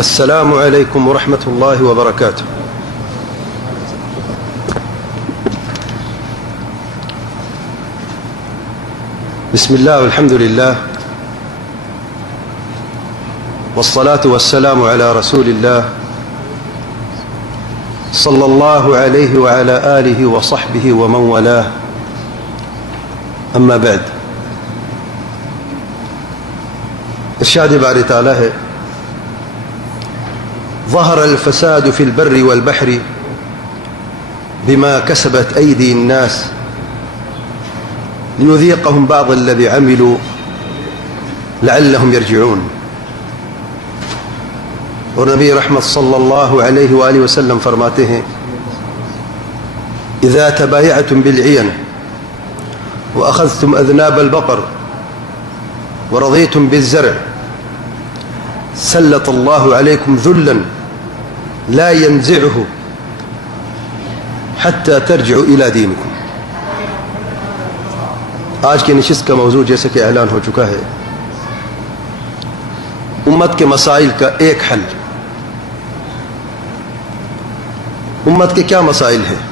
السلام عليكم ورحمة الله وبركاته. بسم الله والحمد لله والصلاة والسلام على رسول الله صلى الله عليه وعلى آله وصحبه ومن والاه. أما بعد، ارشاد باری تعالی ہے: ظهر الفساد في البر والبحر بما كسبت أيدي الناس ليذيقهم بعض الذي عملوا لعلهم يرجعون. اور نبی رحمت صلی اللہ علیہ وآلہ وسلم فرماتے ہیں: اذا تبايعتم بالعين واخذتم اذناب البقر ورضيتم بالزرع سلط الله عليكم ذلا لا ينزعه حتى ترجعوا الى دينكم. آج کی نشست کا موضوع جیسے کہ اعلان ہو چکا ہے، امت کے مسائل کا ایک حل. امت کے کیا مسائل ہیں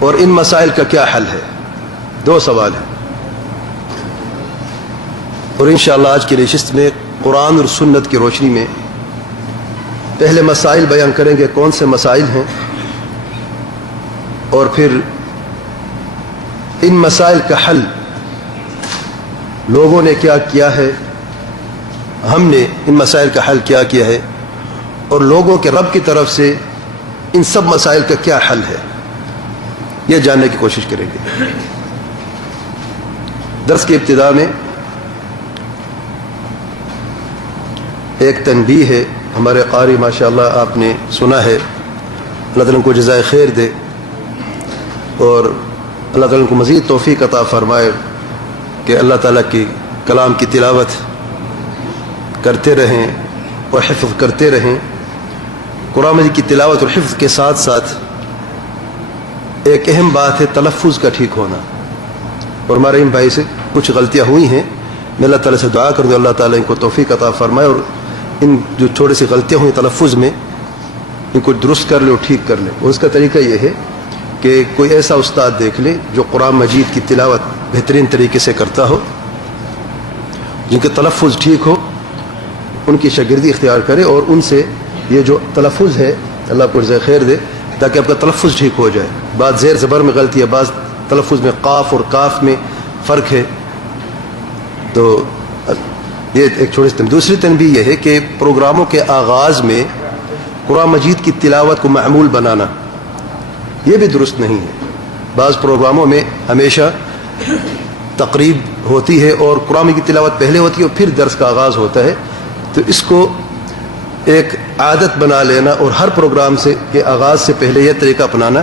اور ان مسائل کا کیا حل ہے؟ دو سوال ہیں، اور انشاءاللہ آج کی نشست میں قرآن اور سنت کی روشنی میں پہلے مسائل بیان کریں گے، کون سے مسائل ہیں، اور پھر ان مسائل کا حل لوگوں نے کیا کیا ہے، ہم نے ان مسائل کا حل کیا کیا ہے، اور لوگوں کے رب کی طرف سے ان سب مسائل کا کیا حل ہے، یہ جاننے کی کوشش کریں گے. درس کی ابتدا میں ایک تنبیہ ہے. ہمارے قاری ماشاءاللہ آپ نے سنا ہے، اللہ تعالیٰ کو جزائے خیر دے اور اللہ تعالیٰ کو مزید توفیق عطا فرمائے کہ اللہ تعالیٰ کی کلام کی تلاوت کرتے رہیں اور حفظ کرتے رہیں. قرآن مجید کی تلاوت اور حفظ کے ساتھ ساتھ ایک اہم بات ہے تلفظ کا ٹھیک ہونا. اور ہمارے ان بھائی سے کچھ غلطیاں ہوئی ہیں، میں اللہ تعالیٰ سے دعا کروں اللہ تعالیٰ ان کو توفیق عطا فرمائے اور ان جو چھوٹی سی غلطیاں ہوئی تلفظ میں ان کو درست کر لے اور ٹھیک کر لے. اور اس کا طریقہ یہ ہے کہ کوئی ایسا استاد دیکھ لے جو قرآن مجید کی تلاوت بہترین طریقے سے کرتا ہو، جن کے تلفظ ٹھیک ہو، ان کی شاگردی اختیار کرے اور ان سے یہ جو تلفظ ہے اللہ کو جزائے خیر دے تاکہ آپ کا تلفظ ٹھیک ہو جائے. بعض زیر زبر میں غلطی ہے، بعض تلفظ میں قاف اور کاف میں فرق ہے. تو یہ ایک چھوٹی سی. دوسری تنبیہ یہ ہے کہ پروگراموں کے آغاز میں قرآن مجید کی تلاوت کو معمول بنانا یہ بھی درست نہیں ہے. بعض پروگراموں میں ہمیشہ تقریب ہوتی ہے اور قرآن کی تلاوت پہلے ہوتی ہے اور پھر درس کا آغاز ہوتا ہے، تو اس کو ایک عادت بنا لینا اور ہر پروگرام سے کے آغاز سے پہلے یہ طریقہ اپنانا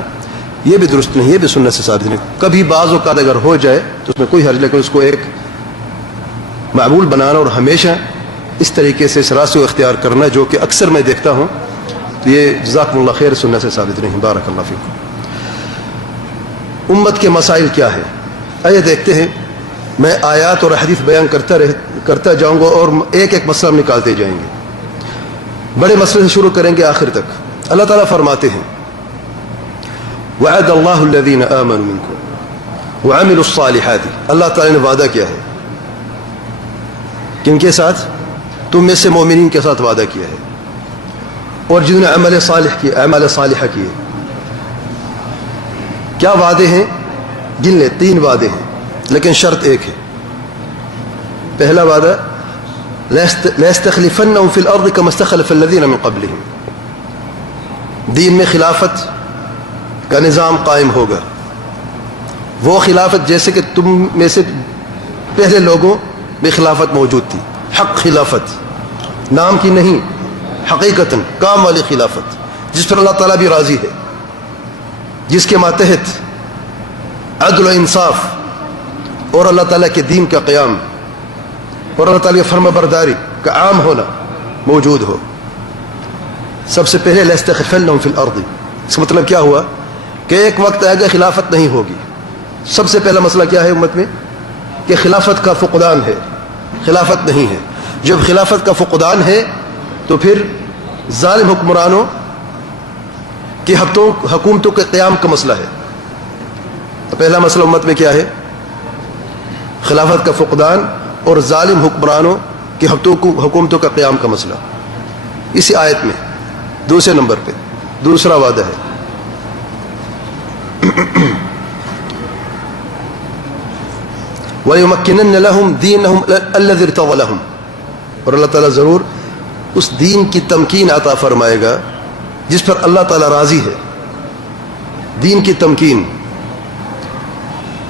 یہ بھی درست نہیں، یہ بھی سنت سے ثابت نہیں. کبھی بعض اوقات اگر ہو جائے تو اس میں کوئی حرج، لیکن اس کو ایک معمول بنانا اور ہمیشہ اس طریقے سے اس راستے کو اختیار کرنا جو کہ اکثر میں دیکھتا ہوں، تو یہ جزاکم اللہ خیر سنت سے ثابت نہیں. بارک اللہ فیکم. امت کے مسائل کیا ہے؟ آئیے دیکھتے ہیں. میں آیات اور حدیث بیان کرتا جاؤں گا اور ایک ایک مسئلہ نکالتے جائیں گے. بڑے مسئلے سے شروع کریں گے آخر تک. اللہ تعالیٰ فرماتے ہیں: وعد اللہ الذین آمنوا منکم وعملوا الصالحات. اللہ تعالیٰ نے وعدہ کیا ہے کن کے ساتھ؟ تم میں سے مومنین کے ساتھ وعدہ کیا ہے، اور جنہوں نے عمل صالحہ کیے. کیا وعدے ہیں؟ گن لیں. 3 وعدے ہیں، لیکن شرط ایک ہے. پہلا وعدہ لَيَسْتَخْلِفَنَّهُمْ فِي الْأَرْضِ كَمَا اسْتَخْلَفَ الَّذِينَ مِنْ قَبْلِهِمْ. دین میں خلافت کا نظام قائم ہوگا، وہ خلافت جیسے کہ تم میں سے پہلے لوگوں میں خلافت موجود تھی. حق خلافت، نام کی نہیں، حقیقتاً کام والی خلافت جس پر اللہ تعالیٰ بھی راضی ہے، جس کے ماتحت عدل و انصاف اور اللہ تعالیٰ کے دین کا قیام اور اللہ تعالیٰ کی فرما برداری کا عام ہونا موجود ہو. سب سے پہلے لَيَسْتَخْلِفَنَّهُمْ فِي الْأَرْضِ. اس کا مطلب کیا ہوا کہ ایک وقت آئے گا خلافت نہیں ہوگی. سب سے پہلا مسئلہ کیا ہے امت میں کہ خلافت کا فقدان ہے. خلافت نہیں ہے. جب خلافت کا فقدان ہے تو پھر ظالم حکمرانوں کی حکومتوں کے قیام کا مسئلہ ہے. تو پہلا مسئلہ امت میں کیا ہے؟ خلافت کا فقدان اور ظالم حکمرانوں کی حکومتوں کا قیام کا مسئلہ. اسی آیت میں دوسرے نمبر پہ دوسرا وعدہ ہے وَيُمَكِّنَنَّ لَهُمْ دِينَهُمْ الَّذِي ارْتَضَىٰ لَهُمْ, اور اللہ تعالیٰ ضرور اس دین کی تمکین عطا فرمائے گا جس پر اللہ تعالیٰ راضی ہے. دین کی تمکین.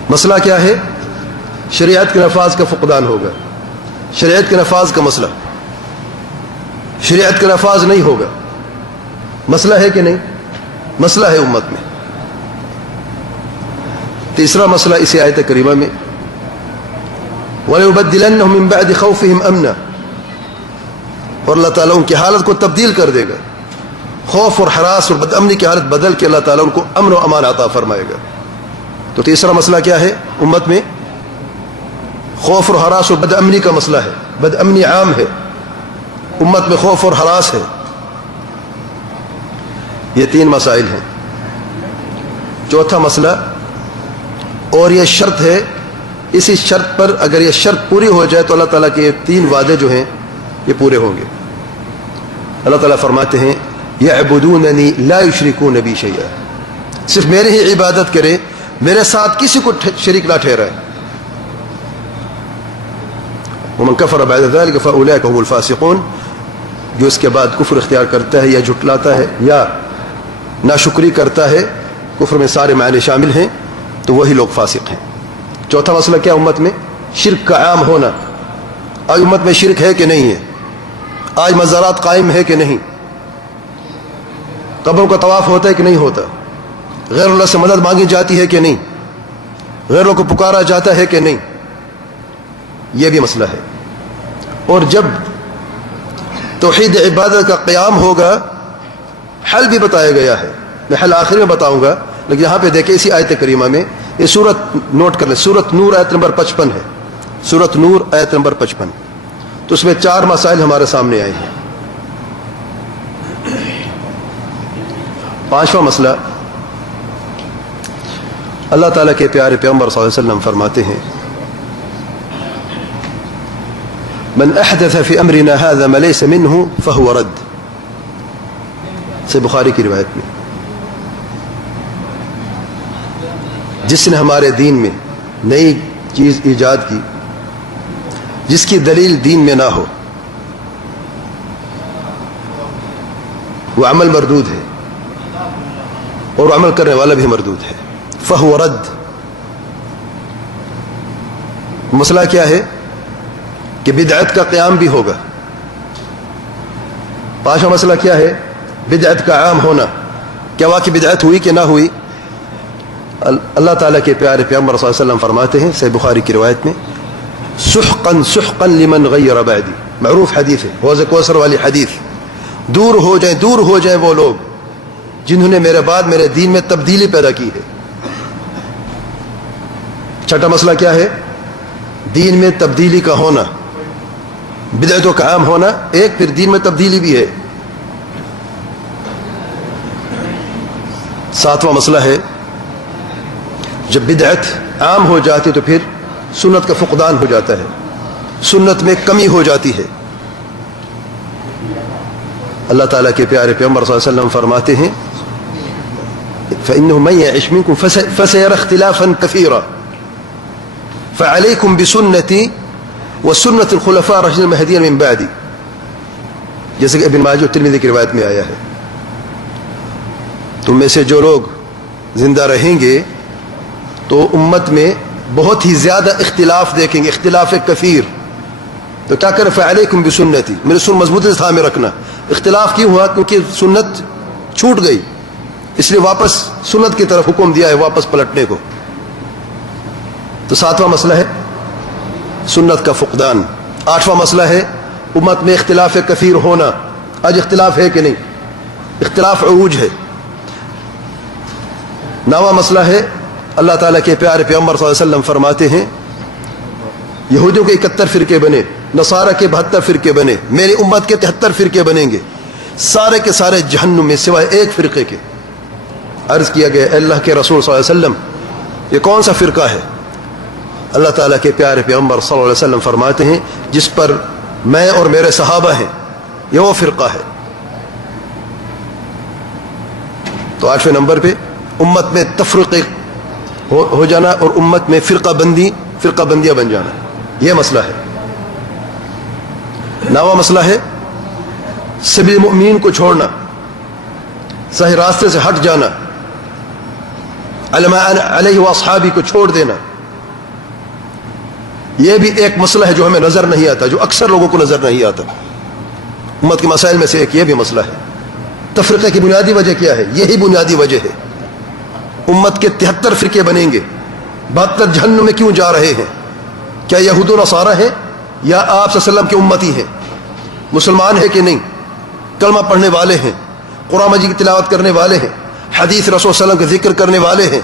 مسئلہ کیا ہے؟ شریعت کے نفاذ کا فقدان ہوگا. شریعت کے نفاذ کا مسئلہ. شریعت کا نفاذ نہیں ہوگا. مسئلہ ہے کہ نہیں؟ مسئلہ ہے امت میں. تیسرا مسئلہ اسی آیت کریمہ میں وَلَيُبَدِّلَنَّهُم مِّن بَعْدِ خَوْفِهِمْ أَمْنًا, اور اللہ تعالیٰ ان کی حالت کو تبدیل کر دے گا. خوف اور ہراس اور بد امنی کی حالت بدل کے اللہ تعالیٰ ان کو امن و امان عطا فرمائے گا. تو تیسرا مسئلہ کیا ہے امت میں؟ خوف اور ہراس اور بد امنی کا مسئلہ ہے. بد امنی عام ہے امت میں, خوف اور ہراس ہے. یہ تین مسائل ہیں. چوتھا مسئلہ, اور یہ شرط ہے, اسی شرط پر اگر یہ شرط پوری ہو جائے تو اللہ تعالیٰ کے تین وعدے جو ہیں یہ پورے ہوں گے. اللہ تعالیٰ فرماتے ہیں یعبدوننی لا یشرکون بی شیئا, صرف میرے ہی عبادت کرے, میرے ساتھ کسی کو شریک نہ ٹھہرائے. ومن کفر بعد ذلک فاولئک هم الفاسقون, جو اس کے بعد کفر اختیار کرتا ہے یا جھٹلاتا ہے یا ناشکری کرتا ہے, کفر میں سارے معنی شامل ہیں, تو وہی لوگ فاسق ہیں. چوتھا مسئلہ کیا امت میں؟ شرک کا عام ہونا. آج امت میں شرک ہے کہ نہیں ہے؟ آج مزارات قائم ہے کہ نہیں؟ قبروں کا طواف ہوتا ہے کہ نہیں ہوتا؟ غیر اللہ سے مدد مانگی جاتی ہے کہ نہیں؟ غیروں کو پکارا جاتا ہے کہ نہیں؟ یہ بھی مسئلہ ہے. اور جب توحید عبادت کا قیام ہوگا, حل بھی بتایا گیا ہے. میں حل آخر میں بتاؤں گا, لیکن یہاں پہ دیکھیں اسی آیت کریمہ میں, یہ سورت نوٹ کر لیں, سورت نور آیت نمبر 55 ہے. سورت نور آیت نمبر 55, تو اس میں 4 مسائل ہمارے سامنے آئے ہیں. 5واں مسئلہ, اللہ تعالیٰ کے پیارے پیغمبر صلی اللہ علیہ وسلم فرماتے ہیں من احدث فی امرنا هذا ما ليس منه فهو رد. سے بخاری کی روایت میں, جس نے ہمارے دین میں نئی چیز ایجاد کی جس کی دلیل دین میں نہ ہو, وہ عمل مردود ہے اور عمل کرنے والا بھی مردود ہے. فہو رد. مسئلہ کیا ہے کہ بدعت کا قیام بھی ہوگا. 5واں مسئلہ کیا ہے؟ بدعت کا عام ہونا. کیا واقعی بدعت ہوئی کہ نہ ہوئی؟ اللہ تعالیٰ کے پیارے پیغمبر صلی اللہ علیہ وسلم فرماتے ہیں صحیح بخاری کی روایت میں سحقا سحقا لمن غیر بعدی, معروف حدیث ہے, حوض کوثر والی حدیث. دور ہو جائیں وہ لوگ جنہوں نے میرے بعد میرے دین میں تبدیلی پیدا کی ہے. چھٹا مسئلہ کیا ہے؟ دین میں تبدیلی کا ہونا, بدعتوں کا عام ہونا ایک, پھر دین میں تبدیلی بھی ہے. 7واں مسئلہ ہے جب بدعت عام ہو جاتی تو پھر سنت کا فقدان ہو جاتا ہے, سنت میں کمی ہو جاتی ہے. اللہ تعالیٰ کے پیارے پیغمبر صلی اللہ علیہ وسلم فرماتے ہیں فَإِنَّهُ مَن يَعِشْ مِنكُمْ فَسَيَرَى اخْتِلَافًا كَثِيرًا فَعَلَيْكُمْ بِسُنَّتِي وَسُنَّةِ الْخُلَفَاءِ الرَّاشِدِينَ الْمَهْدِيِّينَ مِن بَعْدِي, جیسے کہ ابن ماجہ اور ترمذی کی روایت میں آیا ہے. تم میں سے جو لوگ زندہ رہیں گے تو امت میں بہت ہی زیادہ اختلاف دیکھیں گے, اختلاف کثیر. تو کیا کریں؟ فَعَلَيْكُمْ بِسُنَّتِي, میری سنت مضبوطی سے تھامے رکھنا. اختلاف کیوں ہوا؟ کیونکہ سنت چھوٹ گئی, اس لیے واپس سنت کی طرف حکم دیا ہے واپس پلٹنے کو. تو 7واں مسئلہ ہے سنت کا فقدان. 8واں مسئلہ ہے امت میں اختلاف کثیر ہونا. آج اختلاف ہے کہ نہیں؟ اختلاف عروج ہے. 9واں مسئلہ ہے اللہ تعالیٰ کے پیارے پیغمبر صلی اللہ علیہ وسلم فرماتے ہیں یہودیوں کے 71 فرقے بنے, نصارہ کے 72 فرقے بنے, میری امت کے 73 فرقے بنیں گے, سارے کے سارے جہنم میں سوائے ایک فرقے کے. عرض کیا گیا اے اللہ کے رسول صلی اللہ علیہ وسلم یہ کون سا فرقہ ہے؟ اللہ تعالیٰ کے پیارے پیغمبر صلی اللہ علیہ وسلم فرماتے ہیں جس پر میں اور میرے صحابہ ہیں, یہ وہ فرقہ ہے. تو 8ویں نمبر پہ امت میں تفرقے ہو جانا اور امت میں فرقہ بندیاں بن جانا, یہ مسئلہ ہے. 9واں مسئلہ ہے سبیل المؤمنین کو چھوڑنا, صحیح راستے سے ہٹ جانا, علما علیہ واصحابی کو چھوڑ دینا. یہ بھی ایک مسئلہ ہے جو ہمیں نظر نہیں آتا, جو اکثر لوگوں کو نظر نہیں آتا. امت کے مسائل میں سے ایک یہ بھی مسئلہ ہے. تفرقے کی بنیادی وجہ کیا ہے؟ یہی بنیادی وجہ ہے. امت کے 73 فرقے بنیں گے, 72 جہنم میں کیوں جا رہے ہیں؟ کیا یہود و نصارہ ہیں یا آپ صلی اللہ علیہ وسلم کے امتی ہیں؟ مسلمان ہیں کہ نہیں؟ کلمہ پڑھنے والے ہیں, قرآن مجید کی تلاوت کرنے والے ہیں, حدیث رسول صلی اللہ علیہ وسلم کا ذکر کرنے والے ہیں,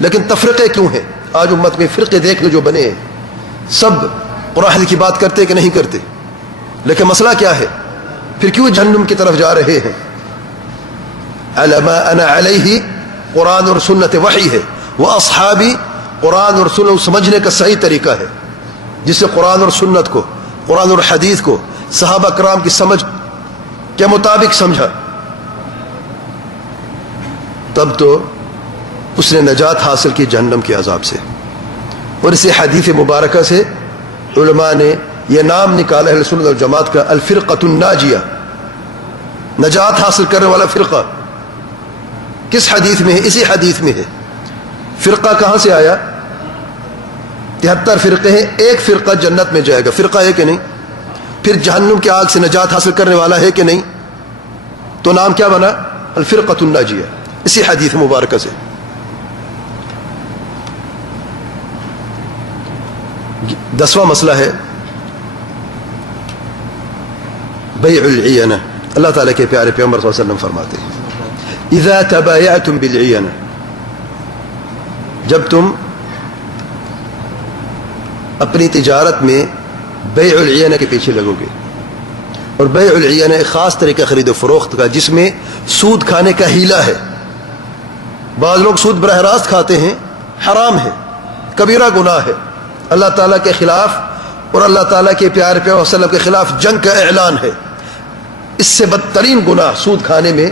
لیکن تفرقے کیوں ہیں؟ آج امت میں فرقے دیکھ لو جو بنے ہیں, سب قرآن حدیث کی بات کرتے کہ نہیں کرتے, لیکن مسئلہ کیا ہے؟ پھر کیوں جہنم کی طرف جا رہے ہیں؟ علما انا علیہ قرآن اور سنت وحی ہے, وہ اصحابی قرآن اور سنت سمجھنے کا صحیح طریقہ ہے, جس سے قرآن اور سنت کو, قرآن اور حدیث کو صحابہ کرام کی سمجھ کے مطابق سمجھا, تب تو اس نے نجات حاصل کی جہنم کے عذاب سے. اور اسی حدیث مبارکہ سے علماء نے یہ نام نکالا اہل سنت والجماعت کا الفرقۃ الناجیہ, نجات حاصل کرنے والا فرقہ. کس حدیث میں ہے؟ اسی حدیث میں ہے. فرقہ کہاں سے آیا؟ 73 فرقے ہیں, ایک فرقہ جنت میں جائے گا. فرقہ ہے کہ نہیں؟ پھر جہنم کی آگ سے نجات حاصل کرنے والا ہے کہ نہیں؟ تو نام کیا بنا؟ الفرقۃ الناجیہ, اسی حدیث مبارکہ سے. 10واں مسئلہ ہے بیع العینہ. اللہ تعالیٰ کے پیارے پیغمبر صلی اللہ علیہ وسلم فرماتے ہیں اذا تبایعتم بالعینہ, جب تم اپنی تجارت میں بیع العینہ کے پیچھے لگو گے. اور بیع العینہ ایک خاص طریقہ خرید و فروخت کا جس میں سود کھانے کا ہیلہ ہے. بعض لوگ سود براہ راست کھاتے ہیں, حرام ہے, کبیرہ گناہ ہے, اللہ تعالیٰ کے خلاف اور اللہ تعالیٰ کے پیارے پیغمبر صلی اللہ علیہ وسلم کے خلاف جنگ کا اعلان ہے. اس سے بدترین گناہ سود کھانے میں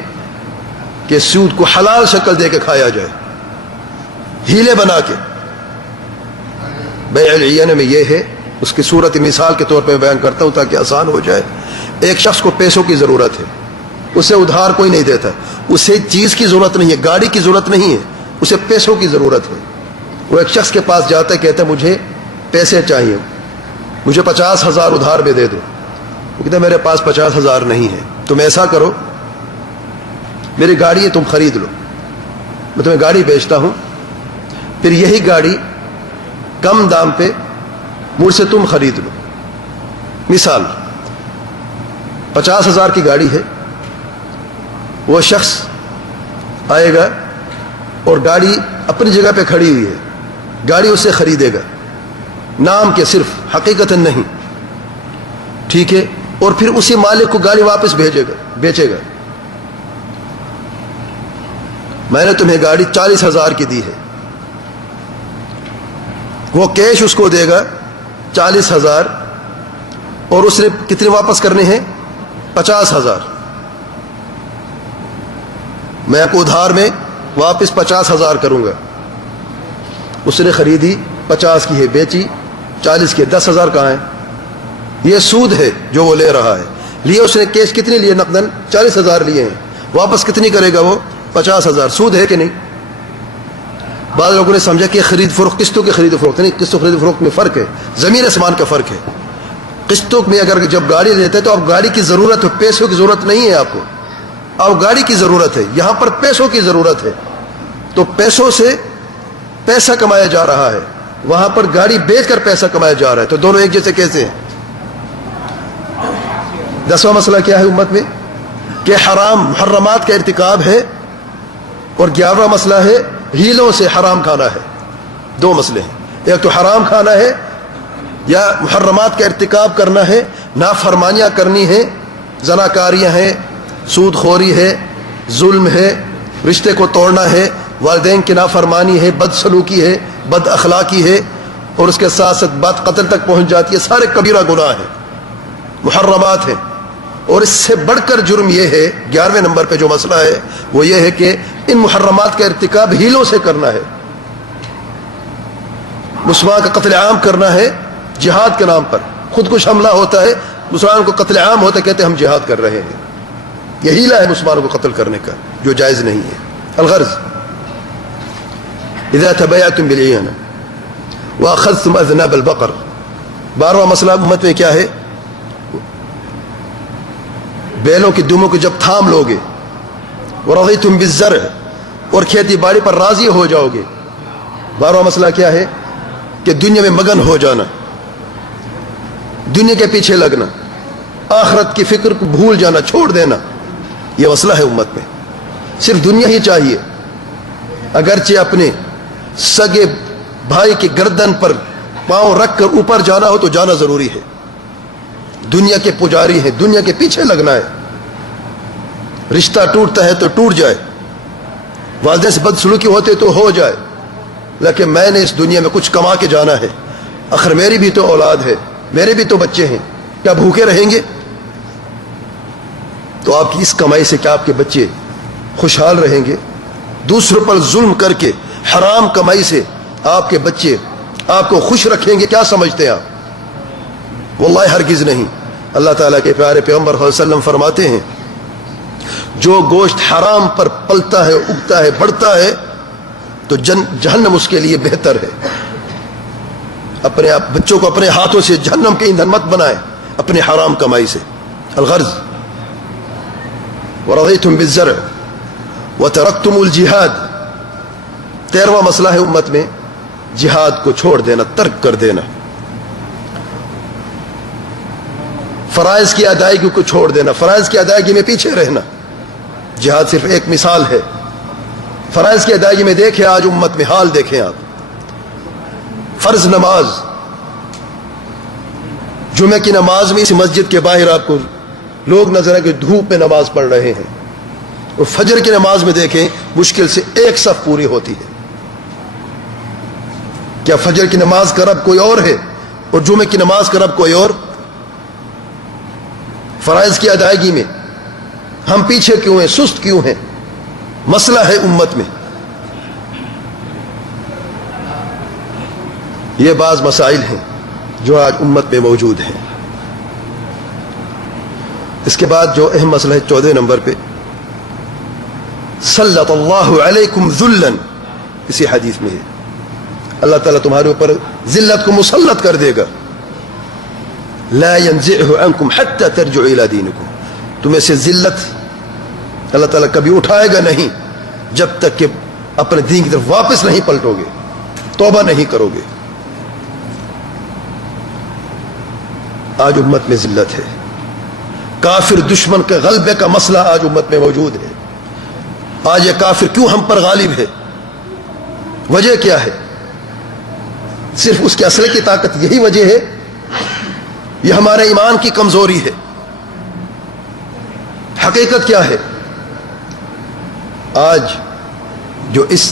کہ سود کو حلال شکل دے کے کھایا جائے, ہیلے بنا کے. بیع العینہ میں یہ ہے, اس کی صورت مثال کے طور پہ بیان کرتا ہوں تاکہ آسان ہو جائے. ایک شخص کو پیسوں کی ضرورت ہے, اسے ادھار کوئی نہیں دیتا, اسے چیز کی ضرورت نہیں ہے, گاڑی کی ضرورت نہیں ہے, اسے پیسوں کی ضرورت ہے. وہ ایک شخص کے پاس جاتا ہے, کہتا ہے مجھے پیسے چاہیے, مجھے 50,000 ادھار میں دے دو. وہ کہتا ہے میرے پاس 50,000 نہیں ہے. تم ایسا کرو, میری گاڑی ہے, تم خرید لو, میں تمہیں گاڑی بیچتا ہوں, پھر یہی گاڑی کم دام پہ مجھ سے تم خرید لو. مثال 50,000 کی گاڑی ہے, وہ شخص آئے گا اور گاڑی اپنی جگہ پہ کھڑی ہوئی ہے, گاڑی اسے خریدے گا, نام کے صرف, حقیقتاً نہیں, ٹھیک ہے. اور پھر اسی مالک کو گاڑی واپس بیچے گا. میں نے تمہیں گاڑی 40,000 کی دی ہے, وہ کیش اس کو دے گا 40,000, اور اس نے کتنے واپس کرنے ہیں؟ 50,000. میں آپ کو ادھار میں واپس 50,000 کروں گا. اس نے خریدی 50 کی ہے, بیچی 40 کی ہے, 10,000 کہاں ہے؟ یہ سود ہے جو وہ لے رہا ہے. لیے اس نے کیش کتنے لیے؟ نقدن 40,000 لیے ہیں, واپس کتنی کرے گا وہ؟ 50,000. سود ہے کہ نہیں؟ بعض لوگوں نے سمجھا کہ خرید فروخت قسطوں کی خرید و فروخت نہیں. قسط و خرید و فروخت میں فرق ہے, زمین آسمان کا فرق ہے. قسطوں میں اگر جب گاڑی لیتے ہیں تو اب گاڑی کی ضرورت ہے, پیسوں کی ضرورت نہیں ہے آپ کو, اب گاڑی کی ضرورت ہے. یہاں پر پیسوں کی ضرورت ہے, تو پیسوں سے پیسہ کمایا جا رہا ہے, وہاں پر گاڑی بیچ کر پیسہ کمایا جا رہا ہے. تو دونوں ایک جیسے کیسے ہیں؟ 10واں مسئلہ کیا ہے امت میں؟ کہ حرام محرمات کا ارتکاب ہے. اور 11واں مسئلہ ہے ہیلوں سے حرام کھانا ہے. دو مسئلے ہیں, ایک تو حرام کھانا ہے یا محرمات کا ارتکاب کرنا ہے، نافرمانیاں کرنی ہیں، زناکاریاں ہیں، سود خوری ہے، ظلم ہے، رشتے کو توڑنا ہے، والدین کی نافرمانی ہے، بد سلوکی ہے، بد اخلاقی ہے، اور اس کے ساتھ ساتھ بات قتل تک پہنچ جاتی ہے. سارے کبیرہ گناہ ہیں، محرمات ہیں. اور اس سے بڑھ کر جرم یہ ہے، 11ویں نمبر پہ جو مسئلہ ہے وہ یہ ہے کہ ان محرمات کا ارتکاب ہیلوں سے کرنا ہے. مسلمان کا قتل عام کرنا ہے جہاد کے نام پر. خود کش حملہ ہوتا ہے، مسلمان کو قتل عام ہوتا ہے، کہتے ہیں ہم جہاد کر رہے ہیں. یہ ہیلا ہے مسلمانوں کو قتل کرنے کا، جو جائز نہیں ہے. الغرض اذا تبایعتم بالعین واخذتم اذناب البقر. 12واں مسئلہ امت میں کیا ہے؟ بیلوں کی دموں کو جب تھام لوگے، ورضیتم بالزرع، اور کھیتی باڑی پر راضی ہو جاؤ گے. 12واں مسئلہ کیا ہے؟ کہ دنیا میں مگن ہو جانا، دنیا کے پیچھے لگنا، آخرت کی فکر کو بھول جانا، چھوڑ دینا. یہ مسئلہ ہے امت میں. صرف دنیا ہی چاہیے. اگرچہ اپنے سگے بھائی کی گردن پر پاؤں رکھ کر اوپر جانا ہو تو جانا ضروری ہے. دنیا کے پجاری ہیں، دنیا کے پیچھے لگنا ہے. رشتہ ٹوٹتا ہے تو ٹوٹ جائے، والدین سے بدسلوکی ہوتے تو ہو جائے، لیکن میں نے اس دنیا میں کچھ کما کے جانا ہے. آخر میری بھی تو اولاد ہے، میرے بھی تو بچے ہیں. کیا بھوکے رہیں گے؟ تو آپ کی اس کمائی سے کیا آپ کے بچے خوشحال رہیں گے؟ دوسروں پر ظلم کر کے حرام کمائی سے آپ کے بچے آپ کو خوش رکھیں گے؟ کیا سمجھتے ہیں آپ؟ واللہ ہرگز نہیں. اللہ تعالیٰ کے پیارے پیغمبر صلی اللہ علیہ وسلم فرماتے ہیں جو گوشت حرام پر پلتا ہے، اگتا ہے، بڑھتا ہے تو جہنم اس کے لیے بہتر ہے. اپنے بچوں کو اپنے ہاتھوں سے جہنم کے ایندھن مت بنائیں اپنے حرام کمائی سے. الغرض ورضیتم بالزرع وترکتم الجہاد. 13واں مسئلہ ہے امت میں جہاد کو چھوڑ دینا، ترک کر دینا، فرائض کی ادائیگی کو چھوڑ دینا، فرائض کی ادائیگی میں پیچھے رہنا. جہاد صرف ایک مثال ہے. فرائض کی ادائیگی میں دیکھیں آج امت میں حال دیکھیں آپ. فرض نماز، جمعہ کی نماز میں اس مسجد کے باہر آپ کو لوگ نظر آئیں کہ دھوپ میں نماز پڑھ رہے ہیں، اور فجر کی نماز میں دیکھیں مشکل سے ایک صف پوری ہوتی ہے. کیا فجر کی نماز کا رب کوئی اور ہے اور جمعہ کی نماز کا رب کوئی اور؟ فرائض کی ادائیگی میں ہم پیچھے کیوں ہیں، سست کیوں ہیں؟ مسئلہ ہے امت میں. یہ بعض مسائل ہیں جو آج امت میں موجود ہیں. اس کے بعد جو اہم مسئلہ ہے 14 نمبر پہ، سلط اللہ علیکم ذلا. اسی حدیث میں ہے اللہ تعالیٰ تمہارے اوپر ذلت کو مسلط کر دے گا. لا ينزعه عنكم حتى ترجعوا الى دينكم. تمہیں سے ذلت اللہ تعالیٰ کبھی اٹھائے گا نہیں جب تک کہ اپنے دین کی طرف واپس نہیں پلٹو گے، توبہ نہیں کرو گے. آج امت میں ذلت ہے. کافر دشمن کے غلبے کا مسئلہ آج امت میں موجود ہے. آج یہ کافر کیوں ہم پر غالب ہے؟ وجہ کیا ہے؟ صرف اس کے اسلحے کی طاقت یہی وجہ ہے؟ یہ ہمارے ایمان کی کمزوری ہے؟ حقیقت کیا ہے؟ آج جو اس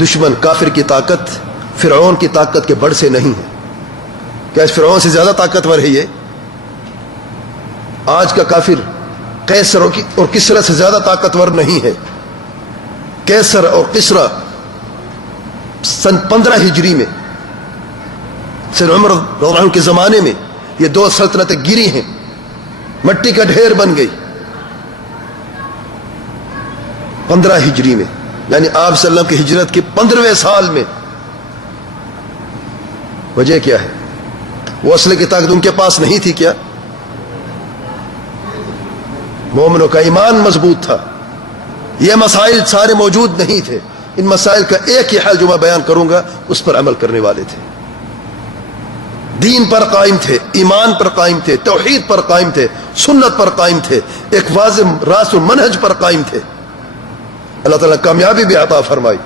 دشمن کافر کی طاقت فرعون کی طاقت کے بڑھ سے نہیں ہے. کیا اس فرعون سے زیادہ طاقتور ہے یہ؟ آج کا کافر قیصر اور کسرا سے زیادہ طاقتور نہیں ہے. قیصر اور کسرا سن 15 ہجری میں، سن عمر رضی اللہ عنہ کے زمانے میں یہ دو سلطنتیں گری ہیں، مٹی کا ڈھیر بن گئی. 15 ہجری میں، یعنی آپ صلی اللہ علیہ وسلم کی ہجرت کے 15ویں سال میں. وجہ کیا ہے؟ وہ اسلحے کی طاقت ان کے پاس نہیں تھی کیا؟ مومنوں کا ایمان مضبوط تھا. یہ مسائل سارے موجود نہیں تھے. ان مسائل کا ایک ہی حل جو میں بیان کروں گا اس پر عمل کرنے والے تھے. دین پر قائم تھے، ایمان پر قائم تھے، توحید پر قائم تھے، سنت پر قائم تھے، ایک واضح راس و منہج پر قائم تھے. اللہ تعالیٰ کامیابی بھی عطا فرمائی.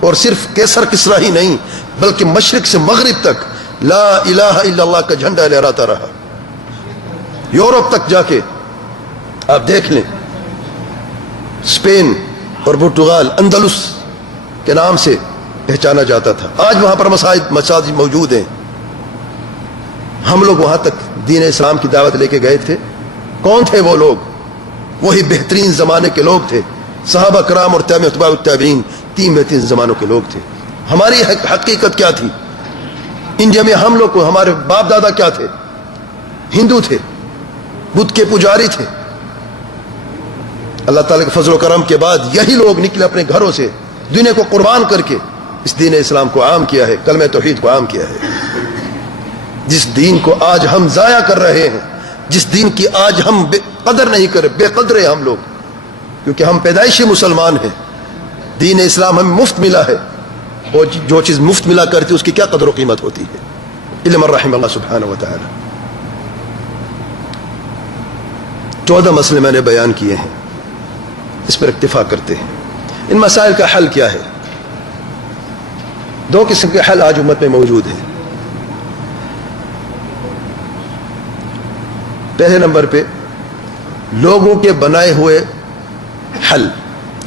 اور صرف کیسر کسرا ہی نہیں بلکہ مشرق سے مغرب تک لا الہ الا اللہ کا جھنڈا لہراتا رہا. یورپ تک جا کے آپ دیکھ لیں، اسپین اور پرتگال اندلس کے نام سے پہچانا جاتا تھا. آج وہاں پر مساجد موجود ہیں. ہم لوگ وہاں تک دین اسلام کی دعوت لے کے گئے تھے. کون تھے وہ لوگ؟ وہی بہترین زمانے کے لوگ تھے. صحابہ کرام اور تابع التابعین 3 بہترین زمانوں کے لوگ تھے. ہماری حقیقت کیا تھی؟ انڈیا میں ہم لوگ کو ہمارے باپ دادا کیا تھے؟ ہندو تھے، بت کے پجاری تھے. اللہ تعالیٰ کے فضل و کرم کے بعد یہی لوگ نکلے اپنے گھروں سے، دنیا کو قربان کر کے اس دین اسلام کو عام کیا ہے، کلمہ توحید کو عام کیا ہے. جس دین کو آج ہم ضائع کر رہے ہیں، جس دین کی آج ہم قدر نہیں کر، بے قدر ہیں ہم لوگ، کیونکہ ہم پیدائشی مسلمان ہیں. دین اسلام ہمیں مفت ملا ہے، اور جو چیز مفت ملا کرتی اس کی کیا قدر و قیمت ہوتی ہے. الا من رحم اللہ سبحانہ و تعالی. 14 مسئلے میں نے بیان کیے ہیں، اس پر اکتفا کرتے ہیں. ان مسائل کا حل کیا ہے؟ 2 قسم کے حل آج امت میں موجود ہیں. پہلے نمبر پہ لوگوں کے بنائے ہوئے حل،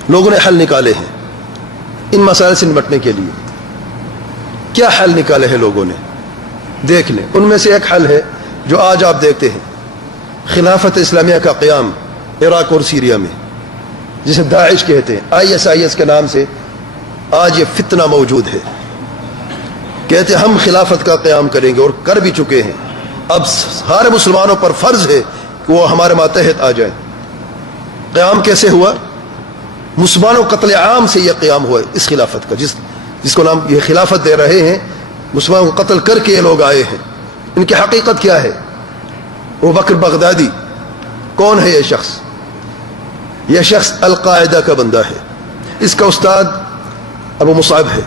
لوگوں نے حل نکالے ہیں ان مسائل سے نمٹنے کے لیے. کیا حل نکالے ہیں لوگوں نے؟ دیکھ لیں. ان میں سے ایک حل ہے جو آج آپ دیکھتے ہیں، خلافت اسلامیہ کا قیام عراق اور سیریا میں، جسے داعش کہتے ہیں، ISIS کے نام سے آج یہ فتنہ موجود ہے. کہتے ہیں ہم خلافت کا قیام کریں گے، اور کر بھی چکے ہیں. اب سارے مسلمانوں پر فرض ہے کہ وہ ہمارے ماتحت آ جائیں. قیام کیسے ہوا؟ مسلمانوں قتل عام سے یہ قیام ہوا ہے. اس خلافت کا جس کو نام یہ خلافت دے رہے ہیں، مسلمانوں کو قتل کر کے یہ لوگ آئے ہیں. ان کی حقیقت کیا ہے؟ وہ بکر بغدادی کون ہے؟ یہ شخص القاعدہ کا بندہ ہے. اس کا استاد ابو مصعب ہے.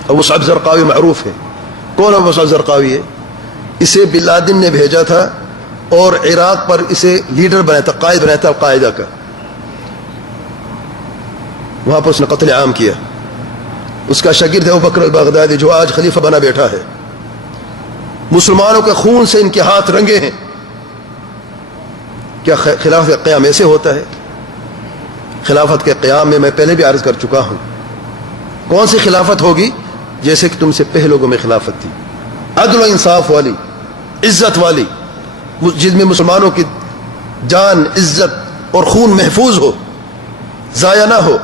ابو مصعب زرقاوی معروف ہے. کون ابو مصعب زرقاوی ہے؟ اسے بن لادن نے بھیجا تھا اور عراق پر اسے لیڈر بنایا تھا، قائد بنایا تھا القاعدہ کا. وہاں پر اس نے قتل عام کیا. اس کا شاگرد ہے ابو بکر البغدادی، جو آج خلیفہ بنا بیٹھا ہے. مسلمانوں کے خون سے ان کے ہاتھ رنگے ہیں. کیا خلافت کا قیام ایسے ہوتا ہے؟ خلافت کے قیام میں میں پہلے بھی عرض کر چکا ہوں، کون سی خلافت ہوگی؟ جیسے کہ تم سے پہلے لوگوں میں خلافت تھی، عدل و انصاف والی، عزت والی، جس میں مسلمانوں کی جان، عزت اور خون محفوظ ہو، ضائع نہ ہو.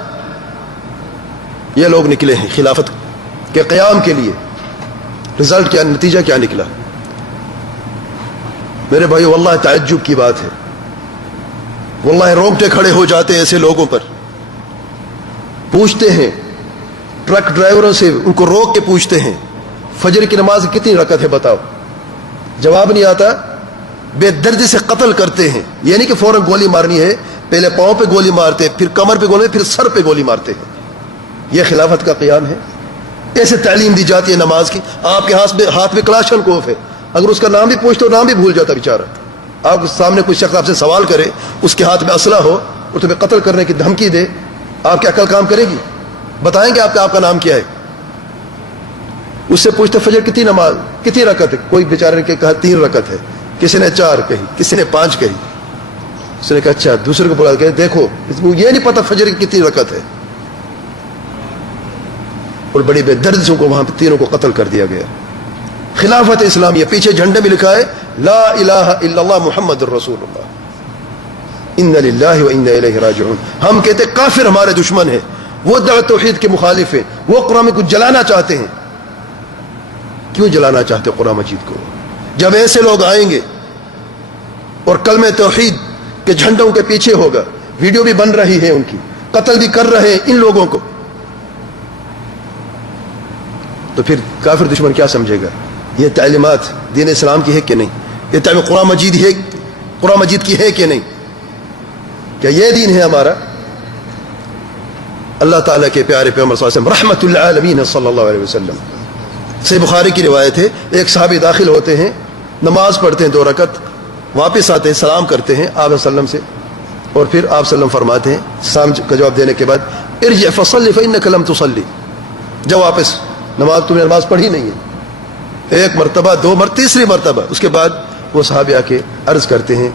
یہ لوگ نکلے ہیں خلافت کے قیام کے لیے. رزلٹ کیا، نتیجہ کیا نکلا؟ میرے بھائی واللہ تعجب کی بات ہے. واللہ رونگٹے کھڑے ہو جاتے ہیں ایسے لوگوں پر. پوچھتے ہیں ٹرک ڈرائیوروں سے، ان کو روک کے پوچھتے ہیں فجر کی نماز کتنی رکعت ہے بتاؤ. جواب نہیں آتا. بے دردی سے قتل کرتے ہیں. یہ نہیں کہ فوراً گولی مارنی ہے، پہلے پاؤں پہ گولی مارتے، پھر کمر پہ گولی، پھر سر پہ گولی مارتے ہیں. یہ خلافت کا قیام ہے؟ ایسے تعلیم دی جاتی ہے نماز کی. آپ کے ہاتھ میں کلاشن کوف ہے، اگر اس کا نام بھی پوچھتے ہو نام بھی بھول جاتا بیچارہ. آپ کے سامنے کوئی شخص آپ سے سوال کرے، اس کے ہاتھ میں اسلحہ ہو اور تمہیں قتل کرنے کی دھمکی دے، آپ کی عقل کام کرے گی؟ بتائیں گے آپ کا نام کیا ہے؟ اس سے پوچھتے فجر کتنی نماز، کتنی رکعت ہے؟ کوئی بیچارے نے کہا 3 رکعت ہے، کسی نے 4 کہی، کسی نے 5 کہی. اس نے کہا اچھا. دوسرے کو بلا کے دیکھو، یہ نہیں پتا فجر کی کتنی رکعت ہے. اور بڑی بے درد سے کو وہاں پہ تینوں کو قتل کر دیا گیا. خلافت اسلامیہ، پیچھے جھنڈے میں لکھا ہے لا الہ الا اللہ محمد الرسول اللہ، ان للہ و انا الیہ راجعون. ہم کہتے کافر ہمارے دشمن ہیں، وہ دعوت توحید کے مخالف ہیں، وہ قرآن کو جلانا چاہتے ہیں. کیوں جلانا چاہتے قرآن مجید کو؟ جب ایسے لوگ آئیں گے اور کلمہ توحید کے جھنڈوں کے پیچھے ہوگا، ویڈیو بھی بن رہی ہے ان کی، قتل بھی کر رہے ہیں ان لوگوں کو، تو پھر کافر دشمن کیا سمجھے گا؟ یہ تعلیمات دین اسلام کی ہے کہ نہیں؟ یہ تعلیم قرآن مجید کی ہے کہ نہیں؟ کیا یہ دین ہے ہمارا؟ اللہ تعالیٰ کے پیارے پیغمبر صلی اللہ علیہ وسلم رحمت للعالمین صلی اللہ علیہ وسلم، صحیح بخاری کی روایت ہے، ایک صحابی داخل ہوتے ہیں، نماز پڑھتے ہیں 2 رکعت، واپس آتے ہیں، سلام کرتے ہیں آپ وسلم سے، اور پھر آپ وسلم فرماتے ہیں سلام کا جواب دینے کے بعد ارجع فصلی فإنک لم تصلی، جب واپس، تم نے نماز پڑھی نہیں ہے. ایک مرتبہ، دو مرتبہ، تیسری مرتبہ، اس کے بعد وہ صحابی آ کے عرض کرتے ہیں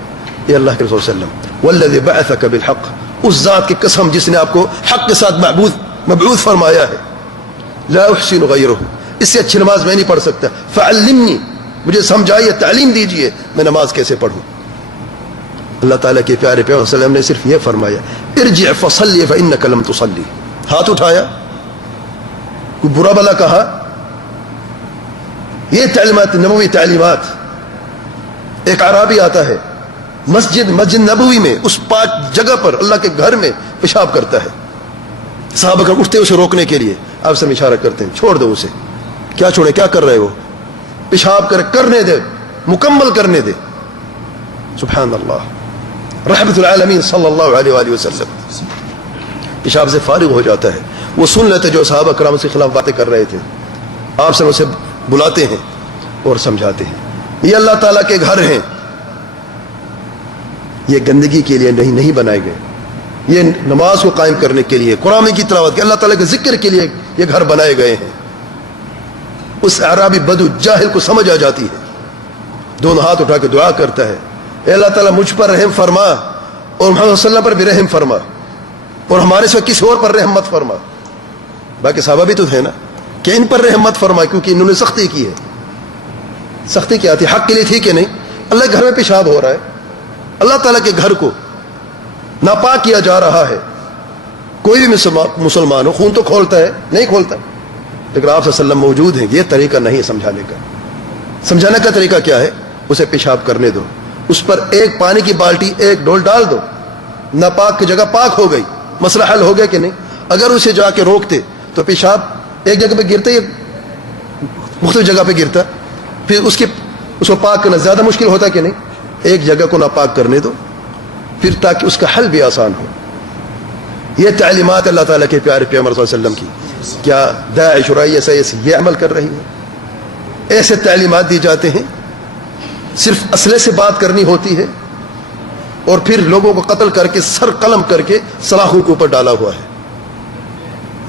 اے اللہ کے رسول صلی اللہ علیہ وسلم والذی بعثک بالحق، اس ذات کی قسم جس نے آپ کو حق کے ساتھ مبعوث فرمایا ہے، لا احسن غیرہ، اس سے اچھی نماز میں نہیں پڑھ سکتا، فعلمنی، مجھے سمجھائیے، تعلیم دیجئے میں نماز کیسے پڑھوں۔ اللہ تعالیٰ کے پیارے پیغمبر صلی اللہ علیہ وسلم نے صرف یہ فرمایا ارجع فصلی فانک لم تصلی، ہاتھ اٹھایا، کوئی برا بلا کہا؟ یہ تعلیمات نبوی تعلیمات۔ ایک اعرابی آتا ہے مسجد نبوی میں، اس پاک جگہ پر، اللہ کے گھر میں پیشاب کرتا ہے، صحابہ کرام اٹھتے اسے روکنے کے لیے، آپ سے اشارہ کرتے ہیں چھوڑ دو اسے۔ کیا چھوڑے؟ کیا کر رہے وہ؟ پیشاب کرنے دے، مکمل کرنے دے۔ سبحان اللہ، رحمت العالمین صلی اللہ علیہ وآلہ وسلم پیشاب سے فارغ ہو جاتا ہے، وہ سن لیتے جو صحابہ کرام کے خلاف باتیں کر رہے تھے، آپ سے اسے بلاتے ہیں اور سمجھاتے ہیں یہ اللہ تعالیٰ کے گھر ہیں، یہ گندگی کے لیے نہیں بنائے گئے، یہ نماز کو قائم کرنے کے لیے، قرآن کی تلاوت کے، اللہ تعالیٰ کے ذکر کے لیے یہ گھر بنائے گئے ہیں۔ اس اعرابی بدو جاہل کو سمجھ آ جاتی ہے، دونوں ہاتھ اٹھا کے دعا کرتا ہے اے اللہ تعالیٰ مجھ پر رحم فرما اور محمد صلی اللہ علیہ وسلم پر بھی رحم فرما، اور ہمارے سوا کسی اور پر رحم مت فرما۔ باقی صحابہ بھی تو تھے نا کہ ان پر رحم مت فرما، کیونکہ انہوں نے سختی کی ہے۔ سختی کیا تھی؟ حق کے لیے تھی کہ نہیں؟ اللہ کے گھر میں پیشاب ہو رہا ہے، اللہ تعالیٰ کے گھر کو ناپاک کیا جا رہا ہے۔ کوئی بھی مسلمان ہو خون تو کھولتا ہے؟ نہیں کھولتا، لیکن آپ صلی اللہ علیہ وسلم موجود ہیں، یہ طریقہ نہیں ہے سمجھانے کا۔ سمجھانے کا طریقہ کیا ہے؟ اسے پیشاب کرنے دو، اس پر ایک پانی کی بالٹی، ایک ڈول ڈال دو، ناپاک کی جگہ پاک ہو گئی، مسئلہ حل ہو گیا کہ نہیں؟ اگر اسے جا کے روکتے تو پیشاب ایک جگہ پہ گرتا، یہ مختلف جگہ پہ گرتا، پھر اس کو پاک کرنا زیادہ مشکل ہوتا کہ نہیں؟ ایک جگہ کو ناپاک کرنے دو، پھر تاکہ اس کا حل بھی آسان ہو۔ یہ تعلیمات اللہ تعالیٰ کے پیارے پیغمبر صلی اللہ علیہ وسلم کی، کیا داعش اور IS یہ عمل کر رہی ہے؟ ایسے تعلیمات دی جاتے ہیں، صرف اسلحے سے بات کرنی ہوتی ہے، اور پھر لوگوں کو قتل کر کے، سر قلم کر کے سلاخوں کے اوپر ڈالا ہوا ہے۔